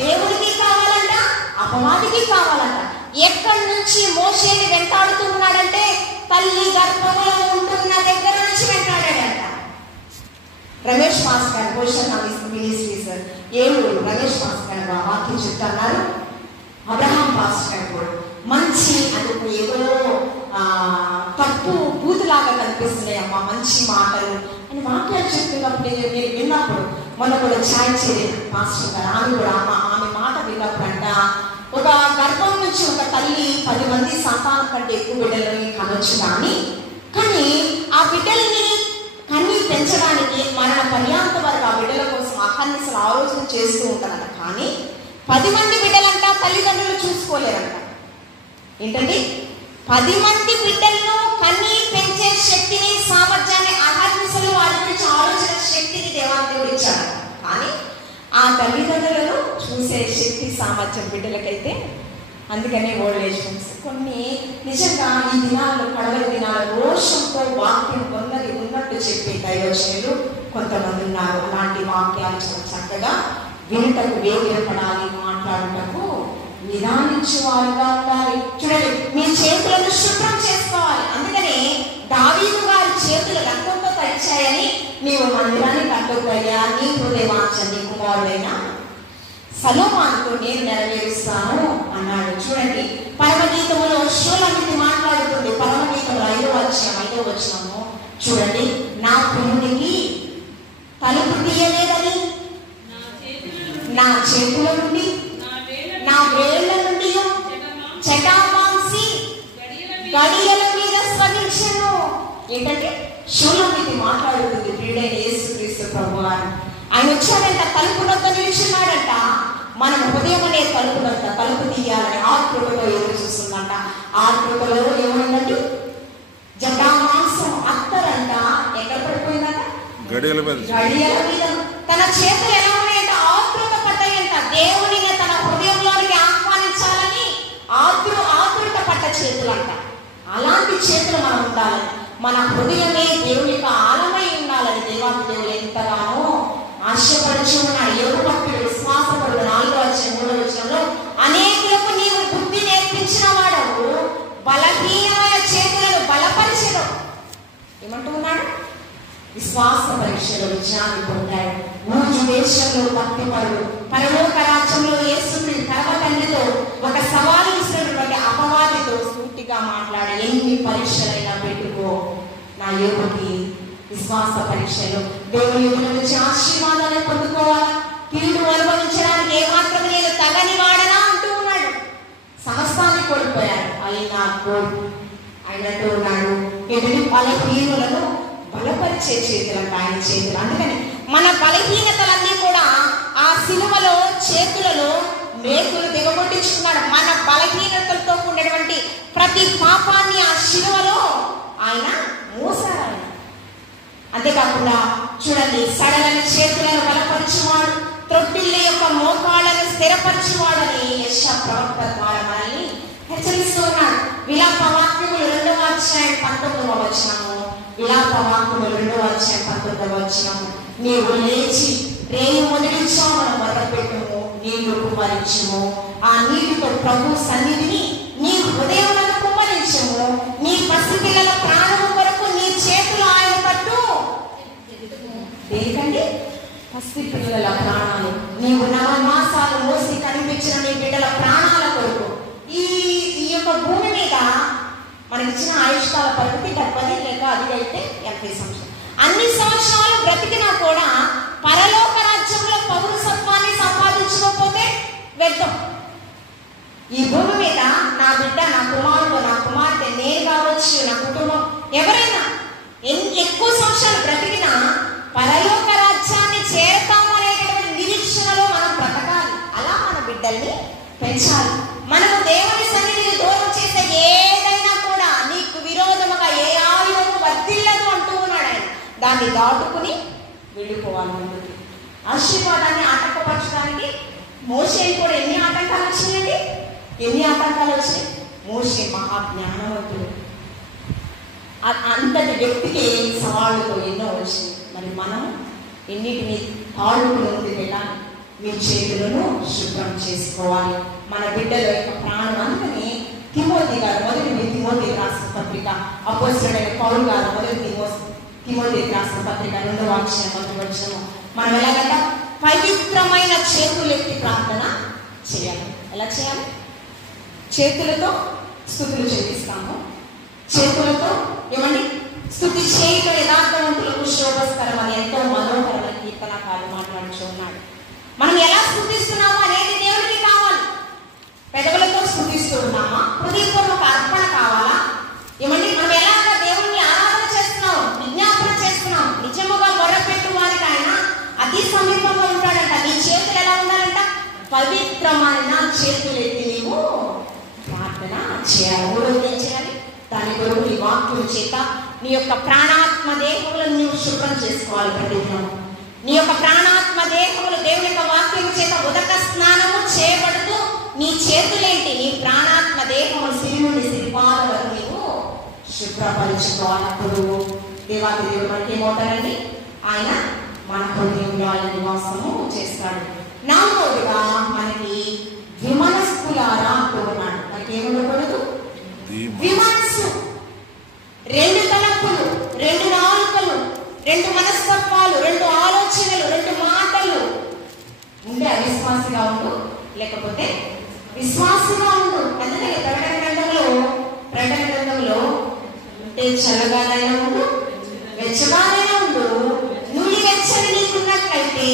దేవుడికి కావాలంట, అపవాదికి కావాలంట. ఎక్కడి నుంచి మోషేని వెంటాడుతూ ఉన్నాడంటే తల్లి గర్భంలో ఉంటున్న దగ్గర నుంచి వెంటాడాడంట. రమేష్ మాస్టర్ పోషన్ మినిస్ట్రీస్ ఏలూరు రమేష్ మాస్టర్ వాక్యం చెప్తున్నారు. అబ్రహాం పాస్టర్ కూడా మంచి, అది ఏదో తప్పు బూతులాగా కనిపిస్తున్నాయి అమ్మా, మంచి మాటలు అని వాక్యాలు చెప్తున్నప్పుడు మీరు విన్నప్పుడు, మొన్న కూడా ఛాయ్ చేయలేదు మాస్టర్ గారు, ఆమె కూడా ఆమె మాట విన్నప్పుడు అంట, ఒక గర్భం నుంచి ఒక తల్లి 10 మంది సంతానం కంటే ఎక్కువ బిడ్డలని కనొచ్చు. కానీ ఆ బిడ్డల్ని కన్నీ పెంచడానికి మరణ పర్యాంత వరకు ఆ బిడ్డల కోసం అహర్నిశలు ఆలోచన చేస్తూ ఉంటారంట. కానీ 10 మంది బిడ్డలంట తల్లిదండ్రులు చూసుకోలేరంట. ఏంటండి? 10 మంది బిడ్డలను కన్నీ పెంచే శక్తిని, సామర్థ్యాన్ని, అహర్నిశలు వారి గురించి ఆలోచన శక్తిని దేవాదేవుడు ఇచ్చాడు. కానీ ఆ తల్లిదండ్రులను చూసే శక్తి, సామర్థ్యం బిడ్డలకైతే. అందుకనే ఓల్డ్ ఏజ్ హోమ్స్ కొన్ని నిజంగా ఈ దినాల్లో, కడవరి దినాల్లో రోషంతో వాక్యం ఉన్నది ఉన్నట్టు చెప్పే దైవజనులు కొంతమంది ఉన్నారు. అలాంటి వాక్యాలు చాలా చక్కగా వినుటకు వేగిరపడాలి, మాట్లాడుటకు నిదానించేవారుగా ఉండాలి. చూడండి, మీ చేతులను శుభ్రం చేసుకోవాలి. అందుకని దావీదు గారి చేతులు రక్తంతో తడిచాయని నీవు మందిరాన్ని కట్టుకోయ్యా, నీ హృదయవాంఛ నీ కుమారుడైన సలోమానుతో నేను నెరవేరుస్తాను అన్నాడు. చూడండి, పరమగీతములో షూలమితి మాట్లాడుతుంది. పరమగీతంలో 5వ వచనము చూడండి, నా ప్రియునికి తలుపు తీయలేదని నా చేతుల నుండి, నా వేళ్ల నుండి జటామాంసి గడియల మీద స్వరించెను. ఏంటంటే షూలమితి మాట్లాడుతుంది ప్రియుడైన యేసుక్రీస్తు ప్రభువారు. ఆయన వచ్చాడంట, తలుపు వద్ద నిలిచున్నాడంట. మనం ఉదయం అనే తలుపు వద్ద తలుపు తీయాలని ఆతృతలో ఎదురు చూస్తుందంట. ఆతృతలో ఏమైందండి? జటామాంసం అత్తరంట ఎక్కడ పడిపోయిందంట? గడియల మీద. తన చేతులు ఎలా ఉన్నాయంట? ఆతృత పడ్డాయంట. దేవుని తన హృదయంలోనికి ఆహ్వానించాలని ఆతృత పడ్డ చేతులు అంట. అలాంటి చేతులు మనం ఉండాలి. మన హృదయమే దేవుని యొక్క ఆలమై ఉండాలని దేవాది దేవుడు ఎంతగానో ఆశపడుచు ఉన్నాడు. యోబు భక్తుడు విశ్వాసపరుడు 4:3 అనేకులకు నీవు బుద్ధి నేర్పించిన వాడవు, బలహీనమైన చేతులను బలపరిచెదవు. ఏమంటూ ఉన్నాడు? విశ్వాస పరీక్షలో విజయాన్ని పొందాడు. ఊజు దేశంలో భక్తిపరుడు, పరలోక రాజ్యంలో యేసుని కర్మ తండ్రితో ఒక సవాలు ఇస్తున్నటువంటి అపవాదితో సూటిగా మాట్లాడి ఎన్ని పరీక్షలైనా పెట్టుకో, నా యోగుకి విశ్వాస పరీక్షలు దేవుని నుంచి ఆశీర్వాదాన్ని పొందుకోవాలా, కీడు అనుభవించడానికి ఏమాత్రం నేను తగని వాడనా అంటూ ఉన్నాడు. సమస్తాన్ని కోల్పోయాడు. అయినా అయినట్టు ఉన్నాడు. ఎదుటి బలహీనులను బలపరిచే చేతులంట ఆయన చేతులు. అందుకని మన బలహీనతలన్నీ కూడా ఆ సిలువలో చేతులలో మేకులు దిగబొట్టించుకున్నాడు. మన బలహీనతలతో కూడినటువంటి ప్రతి పాపాన్ని ఆ సిలువలో ఆయన మోసాడు. ఆయన అంతేకాకుండా చూడండి, సడలని చేతులను బలపరిచేవాడు, త్రొట్టిళ్ళ యొక్క మోకాళ్ళను స్థిరపరిచేవాడని యెషయా ప్రవక్త ద్వారా మనల్ని హెచ్చరిస్తూ ఉన్నాడు. విలాప వాక్యములు 2:19 విలాప వాక్యములు 2:19 నీవు లేచి రేయి మొదటి చామున మొదలుపెట్టుము, నీళ్లు కుమ్మరించుము, ఆ నీటితో ప్రభు సన్నిధిని నీ హృదయములను కుమ్మరించుము, నీ పసిపిల్లల ప్రాణము కొరకు నీ చేతులు ఆయన పట్టు. దేనికండి? పసిపిల్లల ప్రాణాలు. నీవు 9 మాసాలు మోసి కనిపించిన నీ బిడ్డల ప్రాణాల కొరకు. ఈ యొక్క భూమి మీద మనకిచ్చిన ఆయుష్కాల పరిమితి 70 లేక అది అయితే 80 సంవత్సరాలు. అన్ని సంవత్సరాలు బ్రతికినా కూడా పరలోక రాజ్యంలో పౌరసత్వాన్ని సంపాదించకపోతే వ్యర్థం. ఈ భూమి మీద నా బిడ్డ, నా కుమారుడు, నా కుమార్తె, నేను కావచ్చు, నా కుటుంబం ఎవరైనా ఎక్కువ సంవత్సరాలు బ్రతికినా పరలోక రాజ్యాన్ని చేరతాము అనేటువంటి నిరీక్షణలో మనం బ్రతకాలి. అలా మన బిడ్డల్ని పెంచాలి. మనము దేవుని సన్నిధిని దూరం చేసే ఏదైనా కూడా నీకు విరోధముగా ఏ ఆయుధము వర్ధిల్లదు అంటూ ఉన్నాడు ఆయన. దాన్ని దాటుకుని వెళ్ళిపోవాలి. ముందుకు ఆశీర్వాదాన్ని ఆటంకపరచడానికి మోషే కూడా ఎన్ని ఆటంకాలు వచ్చినాయండి? ఎన్ని ఆటంకాలు వచ్చినాయి? మోషే మహాజ్ఞానవంతుడు. అంతటి వ్యక్తికి సవాళ్ళతో ఎన్నో వచ్చినాయి. మరి మనం ఎన్నిటిని తాడుకుని వెళ్ళాలి. మీ చేతులను శుభ్రం చేసుకోవాలి. మన బిడ్డల యొక్క ప్రాణం. అందుకని తిమోతి గారు మొదటి తిమోతి రాసిన పత్రిక, అపోస్తలుడైన పౌలు గారు మొదటి తిమోతి రాసిన పత్రిక 2:1 మనం ఎలాగంట పవిత్రమైన చేతులెత్తి ప్రార్థన చేయాలి. ఎలా చేయాలి? చేతులతో స్తుతులు చెల్లిస్తాము. చేతులతో ఏమండి స్తుతి చేయక యథార్థవంతులకు శోభస్కరం అని ఎంతో మనోహరమైన కీర్తనకారుడు మాట్లాడుతూ ఉన్నాడు. మనం ఎలా స్తుతిస్తున్నాము అనేది దేవుడికి కావాలి. పెదవులతో స్తుతిస్తూ ఉన్నామా? హృదయపూర్వక అర్పణ కావాలా? ఏమండి మనం ఎలాగా దేవుణ్ణి ఆరాధన చేస్తున్నాం, విజ్ఞాపన చేస్తున్నాం. నిజముగా మొరపెట్టు వారికి ఆయన అతి సమీపంగా ఉంటాడంట. నీ చేతులు ఎలా ఉండాలంట? పవిత్రమైన చేతులు ఎత్తి నీవు ప్రార్థన చేయాలి. మూడవది ఏం చేయాలి? దాని కొరకు నీ వాక్యం చేత నీ యొక్క ప్రాణాత్మ దేహములను నీవు శుభ్రం చేసుకోవాలి. ప్రతిదినం నీ యొక్క ప్రాణాత్మ దేహములు దేవుని యొక్క వాక్యం చేత ఉదక స్నానము చేయబడుతూ నీ చేతులేంటి? నీ ప్రాణాత్మ దేహములు సిరి నుండి సిరిపాల వరకు నీవు శుభ్రపరుచుకోవాలప్పుడు దేవాది దేవుడు మనకి ఏమవుతాడండి? ఆయన మన హృదయంలో ఆయన నివాసము చేస్తాడు. నాలుగవదిగా మనకి విమనస్కులారా అంటూ ఉన్నాడు. మనకి ఏముండకూడదు? విమనస్సు. 2 తలంపులు, 2 నాలుకలు, 2 మనస్తత్వాలు, 2 ఆలోచనలు, 2 మాటలు ఉండే అవిశ్వాసిగా ఉండు, లేకపోతే విశ్వాసిగా ఉండు. అందుకని ప్రకటన గ్రంథంలో ఉంటే చల్లగానైనా ఉండు, వెచ్చగానైనా ఉండు, నువ్వు వెచ్చని నీకున్నట్లయితే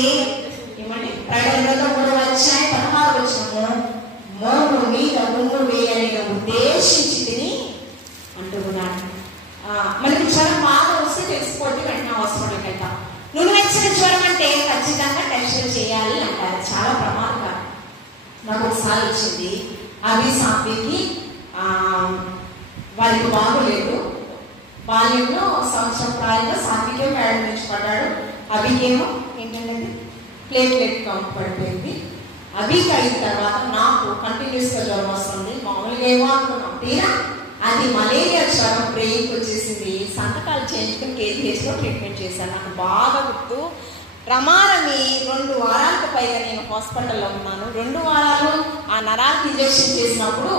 ఏమంటే ప్రకటన గ్రంథం 3:16 మోము మీద ముందు వేయని ఉద్దేశించి తిని అంటూ ఉన్నాడు. మనకి జ్వరం బాగా వస్తే తెలిసిపోతే వెంటనే హాస్పిటల్కి వెళ్తాం. నువ్వు వెచ్చని జ్వరం అంటే ఖచ్చితంగా టెస్ట్ చేయాలి అంటారు. చాలా ప్రమాదకరం. నాకు ఒకసారి వచ్చింది. అవి సాఫీకి వారికి బాగోలేదు. బాల్యంలో సంవత్సరం ప్రాయంలో సాఫీకే మేడం నుంచి పడ్డాడు. అవికేమో ఏంటంటే ప్లేట్లెట్ కౌంట్ పడిపోయింది. అవికి అయిన తర్వాత నాకు కంటిన్యూస్గా జ్వరం వస్తుంది. మామూలుగా ఏమో అనుకున్నాం. తీరా అది మలేరియా జ్వరం బ్రెయిన్కి వచ్చేసింది. సంతకాలు చేయించుకుని KGHలో ట్రీట్మెంట్ చేశాను. నాకు బాగా గుర్తు. రమారమి 2 వారాలకు పైగా నేను హాస్పిటల్లో ఉన్నాను. 2 వారాలు ఆ నరాలకు ఇంజెక్షన్ చేసినప్పుడు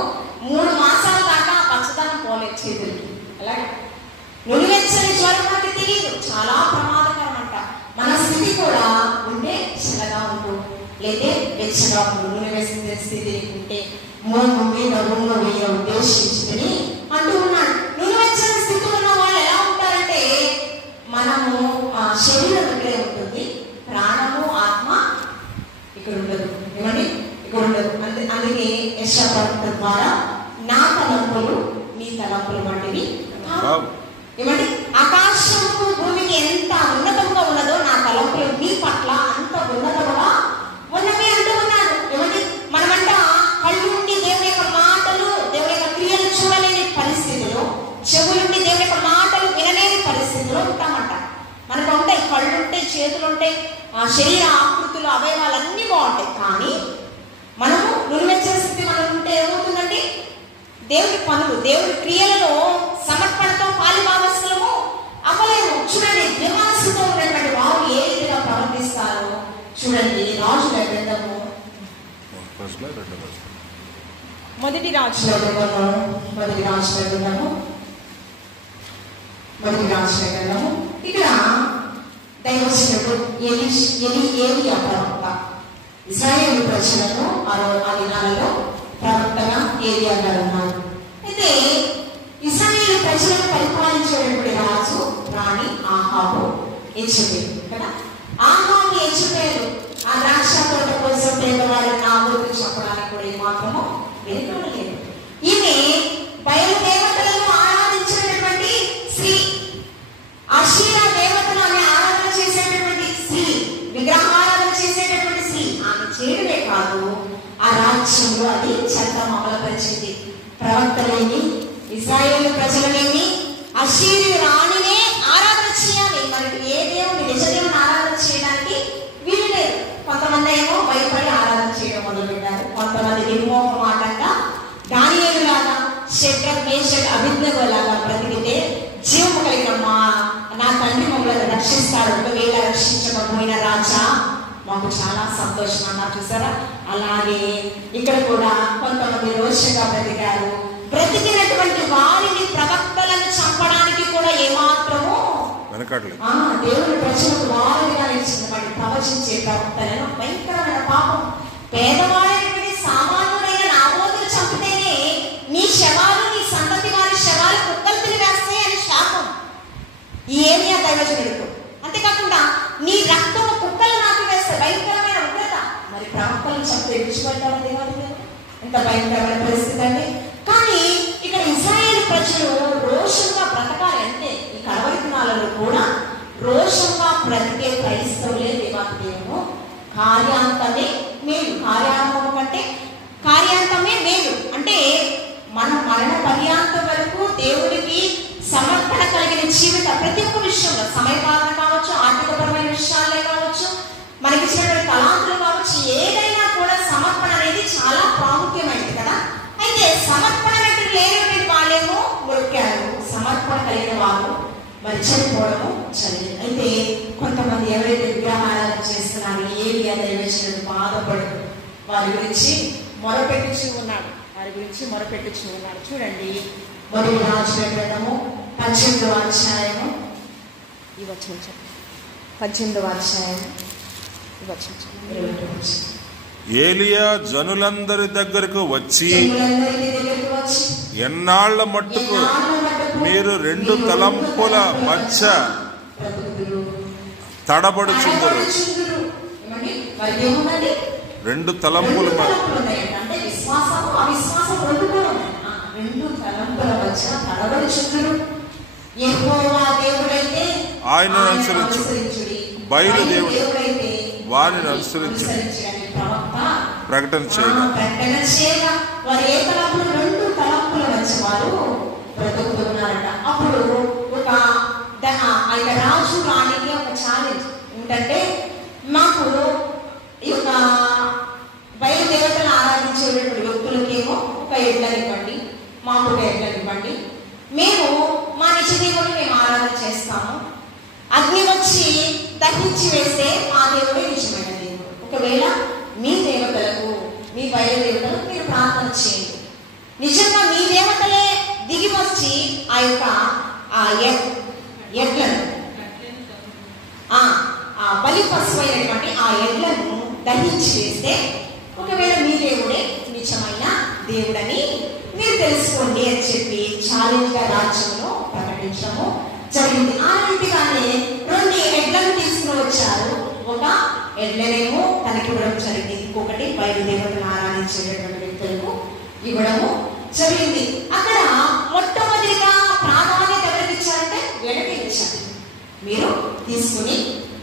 3 మాసాల దాకా పచ్చదనం పోలేదు చేతులకి. అలాగే నులివెచ్చని జ్వరం మనకి తెలియదు, చాలా ప్రమాదకరం అంట. మన స్థితి కూడా ఉంటే చల్లగా ఉంటూ లేదా వెచ్చగా ఉంటూ నులివెచ్చని స్థితి ఉంటే మోము మీద రొమ్మ వేయ ఉద్దేశించుకుని అంటూ ఉన్నాడు. నులివెచ్చని స్థితి ఉన్న వాళ్ళు ఎలా ఉంటారంటే మనము శరీరం ఇక్కడే ఉంటుంది, ప్రాణము ఆత్మ ఇక్కడ ఉండదు. ఏమండి? ఇక్కడ ఉండదు. అందుకే యెషయా ప్రవక్త ద్వారా నా తలంపులు నీ తలంపులు వంటివి. ఏమండి? ఆకాశంకు భూమికి ఎంత ఉన్నతంగా ఉన్నదో నా తలంపులు నీ పట్ల అంత ఉన్నతంగా ఉన్నవి అంటూ ఉన్నాడు. ఏమండి? మనమంట కళ్ళుండి దేవుని యొక్క మాటలు, దేవుని యొక్క క్రియలు చూడలేని పరిస్థితిలో, చెవులుండి దేవుని యొక్క మాటలు వినలేని పరిస్థితిలో ఉంటామంట. మనకు ఉంటాయి, కళ్ళు ఉంటాయి, చేతులు ఉంటాయి, శరీర ఆకృతులు, అవయవాలన్నీ బాగుంటాయి. కానీ మనము నులివెచ్చని స్థితి మనం ఉంటే ఏమవుతుందండి? దేవుని పనులు, దేవుని క్రియలలో సమర్పణతో పాలిభాగస్థులము అవ్వలేము. చూడండి, నిర్మాణస్థితితో ఉన్నటువంటి వారు ఏ రీతిగా ప్రవర్తిస్తారో చూడండి. రాజుల గ్రంథము మొదటి రాజుల గ్రంథము ఇక్కడ దైవజనుడు ఏలీయా ప్రవక్త ఇశ్రాయేలు ప్రజలను ఆ దినాలలో ప్రవక్తగా ఏలీయా గారు ఉన్నారు. అయితే ఇశ్రాయేలు ప్రజలను పరిపాలించేటువంటి రాజు రాణి ఆహాబు యెజబెలు కదా. ఆహాబు యెజబెలు ఆ ద్రాక్ష తోట కోసం పేదవాళ్ళు నాబోతు చెప్పడానికి కూడా ఏమాత్రము వెనుకలేదు. ఈమె బయలు దేవతలను ఆరాధించినటువంటి స్త్రీ, అషీరా దేవతను ఆమె ఆరాధన చేసేటటువంటి స్త్రీ, విగ్రహారాధన చేసేటటువంటి స్త్రీ. ఆమె చేయడమే కాదు, ఆ రాజ్యంలో అది చట్టం అమలుపరిచింది. ప్రవక్తలేమి, ఇశ్రాయేలు ప్రజలనేమి అషీరు రాణినే ఆరాధన చేయాలి. మనకి ఏ దేవుని నిజ దేవుని ఆరాధన చేయడానికి వీలు లేదు. కొంతమంది ఏమో భయపడి ఆరాధన చేయడం మొదలు పెట్టారు. కొంతమంది నిర్మోహమాటంగా దానియేలు లాగా, షడ్రక్ మేషక్ అబేద్నెగో లాగా బ్రతికితే జీవము కలిగిన నా తండ్రి మమ్మల్ని రక్షిస్తాడు, ఒకవేళ రక్షించకపోయిన రాజా మాకు చాలా సంతోషం అన్నారు. చూసారా? అలాగే ఇక్కడ కూడా కొంతమంది రోషంగా బ్రతికారు. బ్రతికినటువంటి వారిని, ప్రవక్తలను చంపడానికి కూడా ఏమాత్రము దేవుని ప్రజలకు వారిగా నిలిచిన వాడిని ప్రవచించే ప్రవక్తలను భయంకరమైన పాపం. పేదవాడైనటువంటి సామాన్యుడైన నాబోతును చంపితేనే నీ శవాలు, నీ సంతతి వారి శవాలు కుక్కలు తిరిగేస్తాయి అని శాపం ఈ ఏలియా దైవజనుడికి. అంతేకాకుండా నీ రక్తము కుక్కలు నాకు వేస్తాయి, భయంకరమైన ఉగ్రత. మరి ప్రవక్తలను చంపితే విడిచిపెట్టాలి దేవాది? ఎంత భయంకరమైన పరిస్థితి అండి. కానీ ఇక్కడ ఇశ్రాయేలు ప్రజలు రోషంగా బ్రతకాలి అంటే ఈ కడవరి దినాలలో కూడా రోషంగా బ్రతికే క్రైస్తవులే దేవాది దేవుడు. కార్యాంతమే మేలు, కార్యాంతము కంటే కార్యాంతమే మేలు. అంటే మన మరణ పర్యాంతం వరకు దేవుడికి సమర్పణ కలిగిన జీవిత ప్రతి ఒక్క విషయంలో, సమయపాలన కావచ్చు, ఆర్థికపరమైన విషయాలే కావచ్చు, మనకి ఇచ్చినటువంటి తలాంతులు కావచ్చు, ఏదైనా కూడా సమర్పణ అనేది చాలా ప్రాముఖ్యమైనది కదా. అయితే సమర్పణ లేనటువంటి వాళ్ళేమో మొక్కారు, సమర్పణ కలిగిన వాళ్ళు మరి చనిపోవడము జరిగింది. అయితే కొంతమంది ఎవరైతే విగ్రహారాధన చేస్తున్నారో ఏలియా దైవజనుడు బాధపడుతూ వారి గురించి మొరపెట్టుచూ ఉన్నాడు. చూడండి, మొదటి రాజుల గ్రంథము 18వ అధ్యాయము 18వ అధ్యాయం 22వ. ఏలియా జనులందరి దగ్గరకు వచ్చి, ఎన్నాళ్ల మట్టుకు మీరు 2 తలంపుల మధ్య తడబడుచుందరు. 2 తలంపుల ఆయన అనుసరించు, బయలుదేవుడు వారిని అనుసరించు ప్రకటన చేయగా వారు ఏ తలంపులు 2 తలంపుల మధ్య వారు బ్రతుకుతున్నారట. అప్పుడు ఒక రాజు రాణికి ఒక ఛాలెంజ్ ఏంటంటే, మాకు ఈ యొక్క బయలుదేవతను ఆరాధించేటువంటి వ్యక్తులకేమో ఒక ఎడ్లనివ్వండి, మాకు ఒక ఎడ్లనివ్వండి, దహించి వేస్తే ఆ దేవుడే నిజమైన దేవుడు. ఒకవేళ మీ దేవతలకు, మీ బయలు దేవతలకు మీరు ప్రార్థన చేయండి. నిజంగా మీ దేవతలే దిగి వచ్చి ఆ యొక్క ఎడ్లను, ఆ బలి పశువైనటువంటి ఆ ఎడ్లను దహించి వేస్తే ఒకవేళ మీ దేవుడే నిజమైన దేవుడని మీరు తెలుసుకోండి అని చెప్పి ఛాలెంజ్ గా రాజ్యంలో ప్రకటించడము జరిగింది. ఆ రీతిగానే 2 ఎడ్లను తీసుకుని వచ్చారు. ఒక ఎడ్లనేమో తనకి ఇవ్వడం జరిగింది, ఇంకొకటి బయలుదేవతను ఆరాధించేటటువంటి వ్యక్తులకు ఇవ్వడము జరిగింది. అక్కడ మొట్టమొదటిగా ప్రాధాన్యత ఎవరికి ఇచ్చారంటే వీళ్ళకి ఇచ్చారు. మీరు తీసుకుని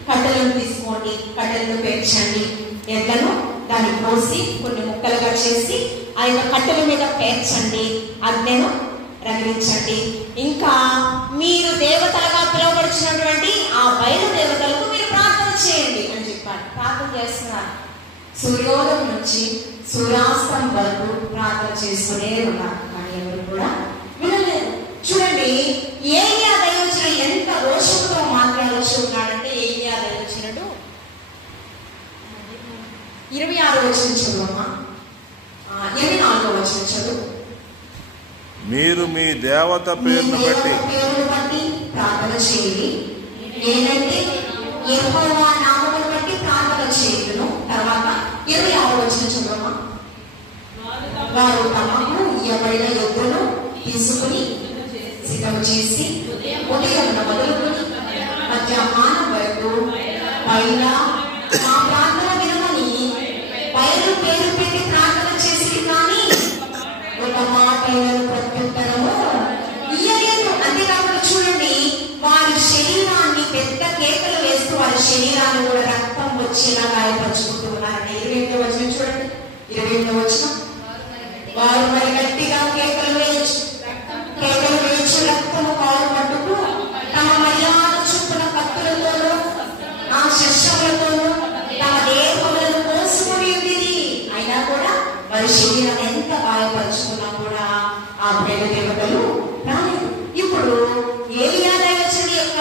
కట్టెలను తీసుకోండి, కట్టెలను పేర్చండి, ఎడ్లను దాన్ని కోసి కొన్ని ముక్కలుగా చేసి ఆ యొక్క కట్టెల మీద పేర్చండి, అగ్నిను రగిలించండి. ఇంకా మీరు దేవతలుగా పిలువబడుచున్నటువంటి ఆ బయలు దేవతలకు మీరు ప్రార్థన చేయండి అని చెప్పారు. ప్రార్థన చేస్తున్నారు. సూర్యోదయం నుంచి సూర్యాస్తం వరకు ప్రార్థన చేస్తూనే ఉన్నారు, కానీ ఎవరు కూడా వినలేదు. చూడండి, ఏలియా దైవజనుడు ఎంత రోషంతో మాట్లాడొచ్చు ఉన్నాడంటే, ఏలియా దైవజనుడు 26వ వచనం చదువమ్మా, 24వ వచనం చదువు. మీరు మీ దేవత పేరును బట్టి ప్రార్థన చేయండి, నేనంటే యెహోవా నామమును బట్టి ప్రార్థన చేయుదును. తర్వాత 26వ వచనం చదువమ్మా. వారు తమకు ఇవ్వబడిన ఎద్దును తీసుకుని సిద్ధం చేసి ఉదయం మొదలుకొని మధ్యాహ్నం వరకు బయట మా ప్రార్థన వినమని బయలు పేరు పెట్టి ప్రార్థన చేసి, కానీ ఒక మాట ప్రత్యుత్తరము ఇయ్యలేదు. అంతేకాకుండా చూడండి, వారి శరీరాన్ని పెద్ద కేకలు వేస్తూ వారి శరీరాన్ని కూడా రక్తం వచ్చేలా గాయపరుచుకుంటూ ఉన్నారండి. 28వ వచనం చూడండి, 28వ వచనం. వారు మరి గట్టిగా కేకలు వేయచ్చు రక్తము కాలు పట్టుకు తమ మర్యాద చొప్పున కత్తులతోనూ ఆ శస్త్రములతోనూ తమ దేహములను కోసుకుని ఉంది. అయినా కూడా వారి శరీరం ఎంత గాయపరుచుకున్నా కూడా ఆ బయలు దేవతలు రాలేదు. ఇప్పుడు ఏలియా దైవజనుడి యొక్క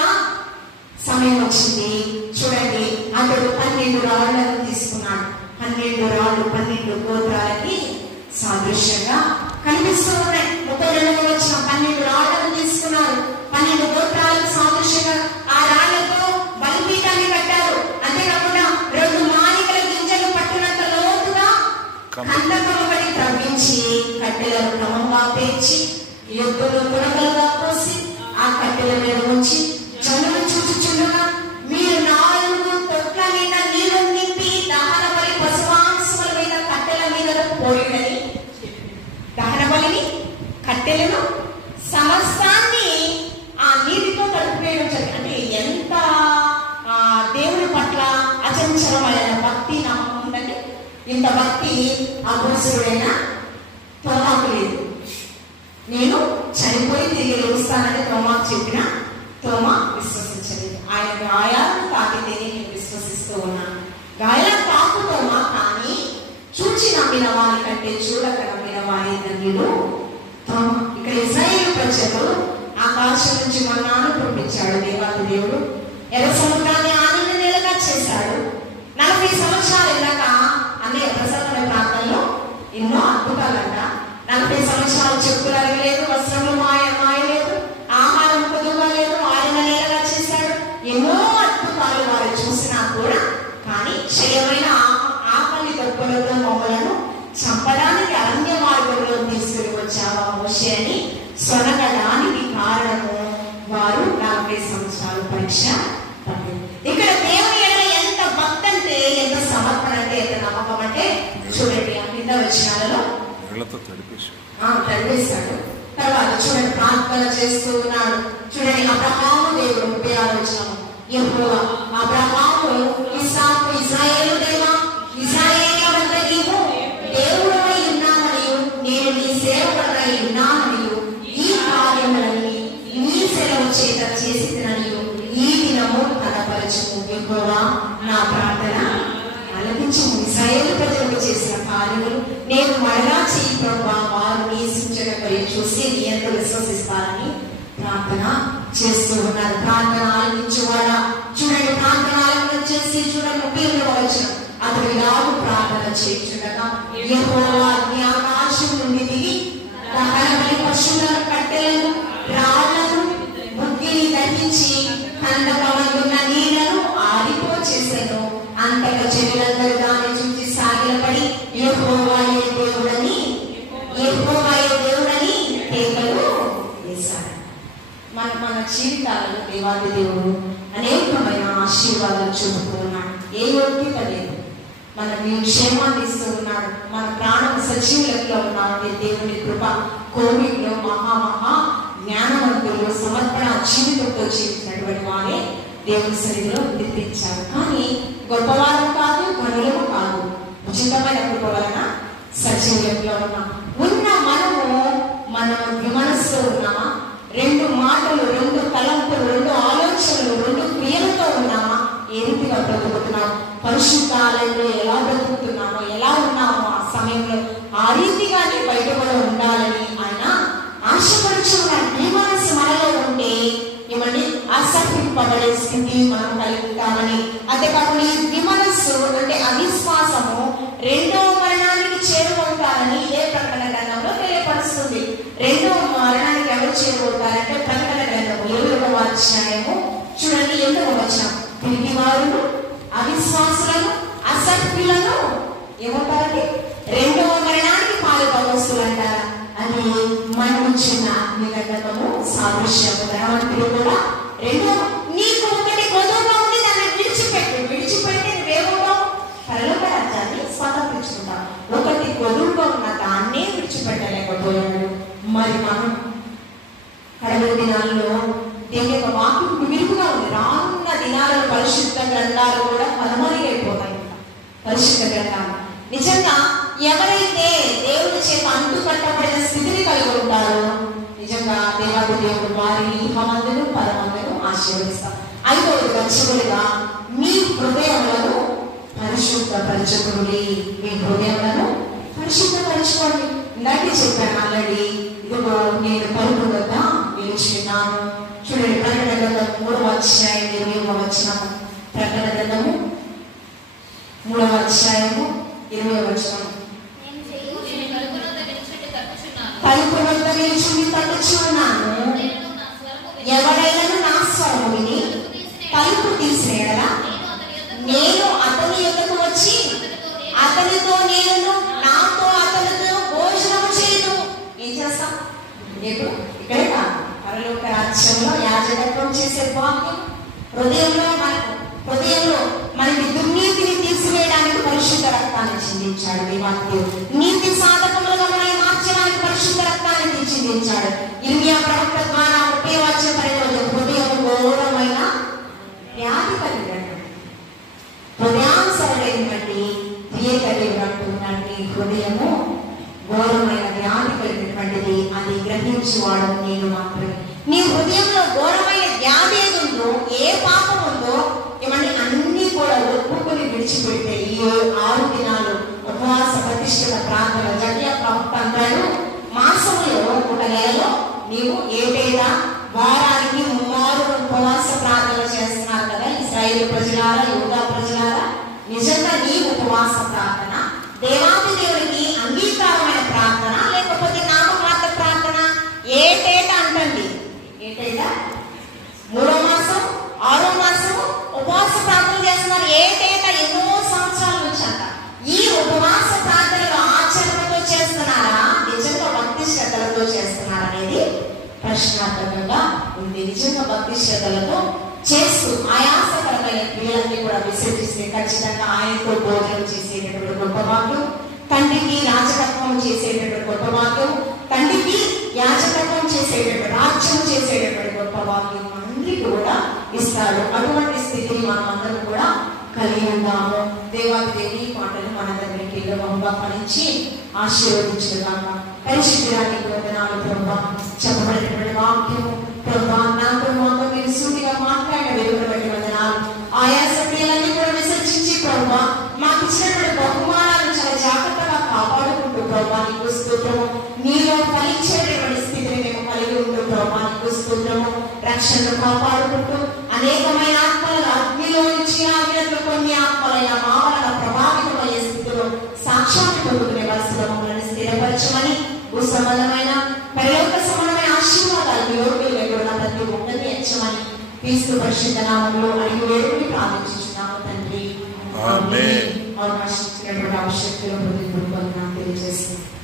సమయం వచ్చింది. చూడండి, అతడు 12 రాళ్లను తీసుకున్నాడు. 12 రాళ్ళు 12 గోత్రాలకి సాదృశ్యంగా కనిపిస్తూ ఉన్నాయి. 32వ వచనం, 12 రాళ్లను తీసుకున్నారు, 12 గోత్రాలకు సాదృశ్యంగా ఆ రాళ్లతో బలిపీఠాన్ని కట్టారు. అంతేకాకుండా 2 మానికల గింజలు పట్టినంత లోతుగా కందకం పడి త్రవ్వించి కట్టెలను క్రమంగా పేర్చి ఎద్దులు పుడకలుగా కోసి ఆ కట్టెల మీద ఉంచి జనులు చూచుచుండగా మీరు 4 తొట్ల మీద నీళ్లు నింపి దహన బలి పశుమాంసముల మీద కట్టెల మీద పోయినని, దహన బలిని కట్టెలను సమస్తాన్ని ఆ నీటితో తడిపివేయడం జరిగింది. అంటే ఎంత దేవుడి పట్ల అచంచలమైన భక్తి నమ్మకం ఉందంటే, ఇంత భక్తి అభూసుడైన తోమాకు లేదు. నేను చనిపోయి తిరిగి లేస్తానని తోమాకు చెప్పిన తోమా విశ్వసించలేదు. ఆయన గాయాలను తాకితేనే నేను విశ్వసిస్తూ ఉన్నాను. గాయాలను తాకు తోమా, కానీ చూచి నమ్మిన వారి కంటే చూడక నమ్మిన వారి ధన్యులు తోమా. ఇక్కడ ఇశ్రాయేలు ప్రజలు ఆకాశం నుంచి మన్నాను పంపించాడు దేవాది దేవుడు. ఎర్ర సముద్రాన్ని ఆనంద నేలగా చేశాడు. 40 సంవత్సరాలు వెళ్ళాక అన్నయ్య ప్రసన్న ప్రాంతంలో ఎన్నో అద్భుతాలంట. 40 సంవత్సరాలు చెప్పులు అరగలేదు, వస్త్రములు మాయలేదు, ఆహారం పొదుగా లేదు, ఆనంద నేలగా చేశాడు. ఎన్నో అద్భుతాలు వారు చూసినా కూడా, కానీ క్షయమైన ఆకలి దొప్పలతో మమ్మలను చంపడానికి అరణ్య మార్గంలో తీసుకుని వచ్చావా మోషే అని స్వనగడానికి కారణము వారు 40 సంవత్సరాలు పరీక్ష పడింది. ఇక్కడ దేవుని ఎడల ఎంత భక్తి అంటే, ఎంత సమర్పణ అంటే, ఎంత నమ్మకం అంటే చూడండి, ఆ కింద వచనాలలో తడిపేశాడు. తర్వాత చూడండి, ప్రార్థన చేస్తూ ఉన్నాడు. చూడండి, అబ్రహాము దేవుడు 36వ వచనం, యెహోవా అబ్రహాము ఇస్సాకు ఇశ్రాయేలు దేవా ఇశ్రాయేలు వద్ద నీవు దేవుడవై ఉన్నావనియు నేను నీ సేవకుడనై ఉన్నాననియు ఈ కార్యములన్నీ నీ సెలవు చేత చేసిననియు ఈ దినము కనపరచుము. యెహోవా నా ప్రార్థన ఆలకించుము. ఇశ్రాయేలు ప్రజలకు చేసిన కార్యములు నేను మరలా చేయి ప్రభువా, వారు నీ సూచన క్రియ చూసి నీ ఎంత విశ్వసిస్తారని ప్రార్థన చేస్తూ ఉన్నారు. ప్రార్థన ఆలకించువాడా, చూడండి, ప్రార్థన చేసి చూడండి 31వ వచనం. అతడు ఇలాగూ ప్రార్థన చేయుచుండగా యెహోవా నీ ఆకాశం నుండి దిగి దహనబలి పశువులను కట్టెలను రాళ్లను బుగ్గిని దహించి కందకమయున్న నీళ్లను ఆరిపోచేసెను. అంతటా జనులందరూ దాన్ని చూసి సాగిలపడి యెహోవాయే దేవుడని కేకలు వేశారు. మన జీవితాలలో దేవాది దేవుడు అనేకమైన ఆశీర్వాదాలు చూపుతూ ఉన్నాడు. ఏ యోగ్యత లేదు, మనకి క్షేమాన్ని ఇస్తూ ఉన్నాడు. మన ప్రాణం సజీవులతో ఉన్నాడు. దేవుని కృప. కోవిడ్లో మహా జ్ఞానవంతులు సమర్పణ జీవితంతో జీవించినటువంటి వారే దేవుని సన్నిధిలో గుర్తించారు. కానీ గొప్పవారు కాదు, గనులము కాదు, ఉచితమైన కృప వలన సజీవులతో ఉన్నాం. మనము విమనస్సులో ఉన్నామా? 2 మాటలు, 2 తలంపులు, 2 ఆలోచనలు, 2 క్రియలతో ఉన్నామా? ఏ రీతిగా బ్రతుకుతున్నాము? పరిశుద్ధ ఆలయంలో ఎలా బ్రతుకుతున్నామో, ఎలా ఉన్నామో ఆ సమయంలో ఆ రీతిగానే బయట కూడా ఉండాలని ఆయన ఆశపడుచున్నాడు. విమనస్సు మనలో ఉంటే ఏమని అసహింపబడే స్థితి మనం కలుగుతామని. అంతేకాకుండా ఈ విమనస్సు అంటే అవిశ్వాసము 2వ మరణానికి చేరుకుంటారని ఇదే ప్రకటన గ్రంథంలో తెలియపరుస్తుంది. 2వ మరణానికి ఎవరు చేరుకుంటారంటే ప్రకటన గ్రంథము 7వ అధ్యాయము చూడండి 8వ వచనం. తిరిగి వారు అవిశ్వాసులను అసహ్యులను ఏమంటారండి? 2వ మరణానికి పాలుపరుస్తులు అంటారా అని మనం చిన్న నిగడ్డము సాదృశ్యము. ధనవంతులు కూడా 2వ నీకు ఒకటి కొదువుగా ఉంది, దాన్ని విడిచిపెట్టి నువ్వేమవుతావు? పరలోక రాజ్యాన్ని స్వతంత్రించుకుంటావు. ఒకటి కొదువుగా ఉన్న దాన్నే విడిచిపెట్టలేకపోయాడు. మరి మనం కడవరి దినాల్లో దేవుని యొక్క వాక్యం విరుగుగా ఉంది. రానున్న దినాలలో పరిశుద్ధ గ్రంథాలు కూడా కనుమరుగైపోతాయి. పరిశుద్ధ గ్రంథాలు నిజంగా ఎవరైతే దేవుని చేత అంటుకట్టబడిన స్థితిని కలిగి ఉంటారో నిజంగా దేవాది దేవుడు వారిని ఇహమందును పరమందును ఆశీర్వదిస్తారు. 5వదిగా చివరిగా మీ హృదయములను పరిశుద్ధపరచుకోండి. మీ హృదయములను పరిశుద్ధపరచుకోండి. ఇందాకే చెప్పాను ఆల్రెడీ. ఇదిగో నేను పలుకు వద్ద నిలిచినాను. చూడండి ప్రకటన గ్రంథం 3వ అధ్యాయం 20వ వచనం. ప్రకటన గ్రంథము 3వ అధ్యాయము 20వ వచనం. తలుపు వద్ద నిలిచి తట్టుచున్నాను. ఎవడైనా నా స్వరము విని తలుపు తీసిన యెడల నేను అతని యొద్దకు వచ్చి అతనితో నేను నాతో అతనితో భోజనము చేయను. ఏం చేస్తాం? ఎప్పుడు? ఇక్కడే కాదు, పరలోక రాజ్యంలో యాజకత్వం చేసే భాగ్యం హృదయంలో మనకి దుర్నీతిని తీసివేయడానికి పరిశుద్ధ రక్తాన్ని చిందించాడు దేవాది. నీతి సాధకములుగా మనల్ని మార్చడానికి పరిశుద్ధ రక్తాన్ని చిందించాడు. ఇర్మియా ప్రవక్త ద్వారా 30వ అధ్యాయం హృదయం ఘోరమైన వ్యాధి కలిగినట్టు హృదయానుసరైనటువంటి క్రియ కలిగినటువంటి హృదయము ఘోరమైన వ్యాధి కలిగినటువంటిది. అది గ్రహించేవాడు నేను మాత్రమే. నీ హృదయంలో ఘోరమైన వ్యాధి ఏది ఉందో, ఏ పాపం ఉందో ఇవన్నీ అన్ని కూడా ఒప్పుకొని విడిచిపెడితే ఈ 6 దినాలు ఉపవాస ప్రతిష్ఠిత ప్రార్థన జగయ్య ప్రవక్త అంటాడు. మాసంలో 1 నెలలో నీవు ఏటేదా వారానికి 3 ఉపవాస ప్రార్థన చేస్తున్నారు కదా ఇశ్రాయేలు ప్రజలారా, యూదా ప్రజలారా. నిజంగా నీ ఉపవాస ప్రార్థన దేవాది దేవుడికి అంగీకారమైన ప్రార్థన లేకపోతే నామమాత్ర ప్రార్థన? ఏటేటా అంటండి, ఏటేటా 3వ మాసం 6వ మాసం ఉపవాస ప్రార్థన చేస్తున్నారు. ఏటేటా ఎన్నో సంవత్సరాల నుంచి అంట. ఈ ఉపవాస ప్రార్థనలు ఆచరణతో చేస్తున్నారా, నిజంగా భక్తి శ్రద్ధలతో చేస్తున్నారా అనేది ప్రశ్నార్థకంగా ఉంది. నిజంగా భక్తి శ్రద్ధలతో చేస్తూ ఆయాసకరమైన క్రియలన్నీ కూడా విసర్జిస్తే ఖచ్చితంగా ఆయనతో భోజనం చేసేటటువంటి గొప్ప భాగ్యం, తండ్రికి రాజకత్వం చేసేటటువంటి గొప్ప భాగ్యం, తండ్రికి యాజకత్వం చేసేటటువంటి రాజ్యం చేసేటటువంటి గొప్ప భాగ్యం అందరికీ కూడా ఇస్తాడు. అటువంటి స్థితిని మనం అందరం కూడా కలిగి ఉందాము. దేవాది దేవి మాటలు మనందరికీ బహుగా ఫలించి ఆశీర్వదించుగాక. పరిశుద్ధానికి వందనాలు ప్రభా. చెప్పబడినటువంటి వాక్యము ప్రభా నాతో మాతో మీరు సూటిగా మాట్లాడిన వెలుగుబడి వందనాలు. ఆయా సత్యాలన్నీ కూడా విసర్జించి ప్రభా మాకు ఇచ్చినటువంటి బహుమానాలను చాలా జాగ్రత్తగా కాపాడుకుంటూ ప్రభా నీకు స్తోత్రము. నీలో ఫలించేటటువంటి స్థితిని మేము కలిగి ఉంటూ ప్రభా నీకు స్తోత్రము. రక్షణను కాపాడుకుంటూ అనేకమైన ఆత్మలను అగ్నిలో నుంచి ఆజ్ఞలకు క్రీస్తు పరిశుద్ధ నామములో అడిగి వేడుకొని ప్రార్థించుచున్నాము తండ్రి. ఆమేన్. ఆమేన్. అవకాశం ఇచ్చినటువంటి అవశ్యకతలు తెలియజేస్తుంది.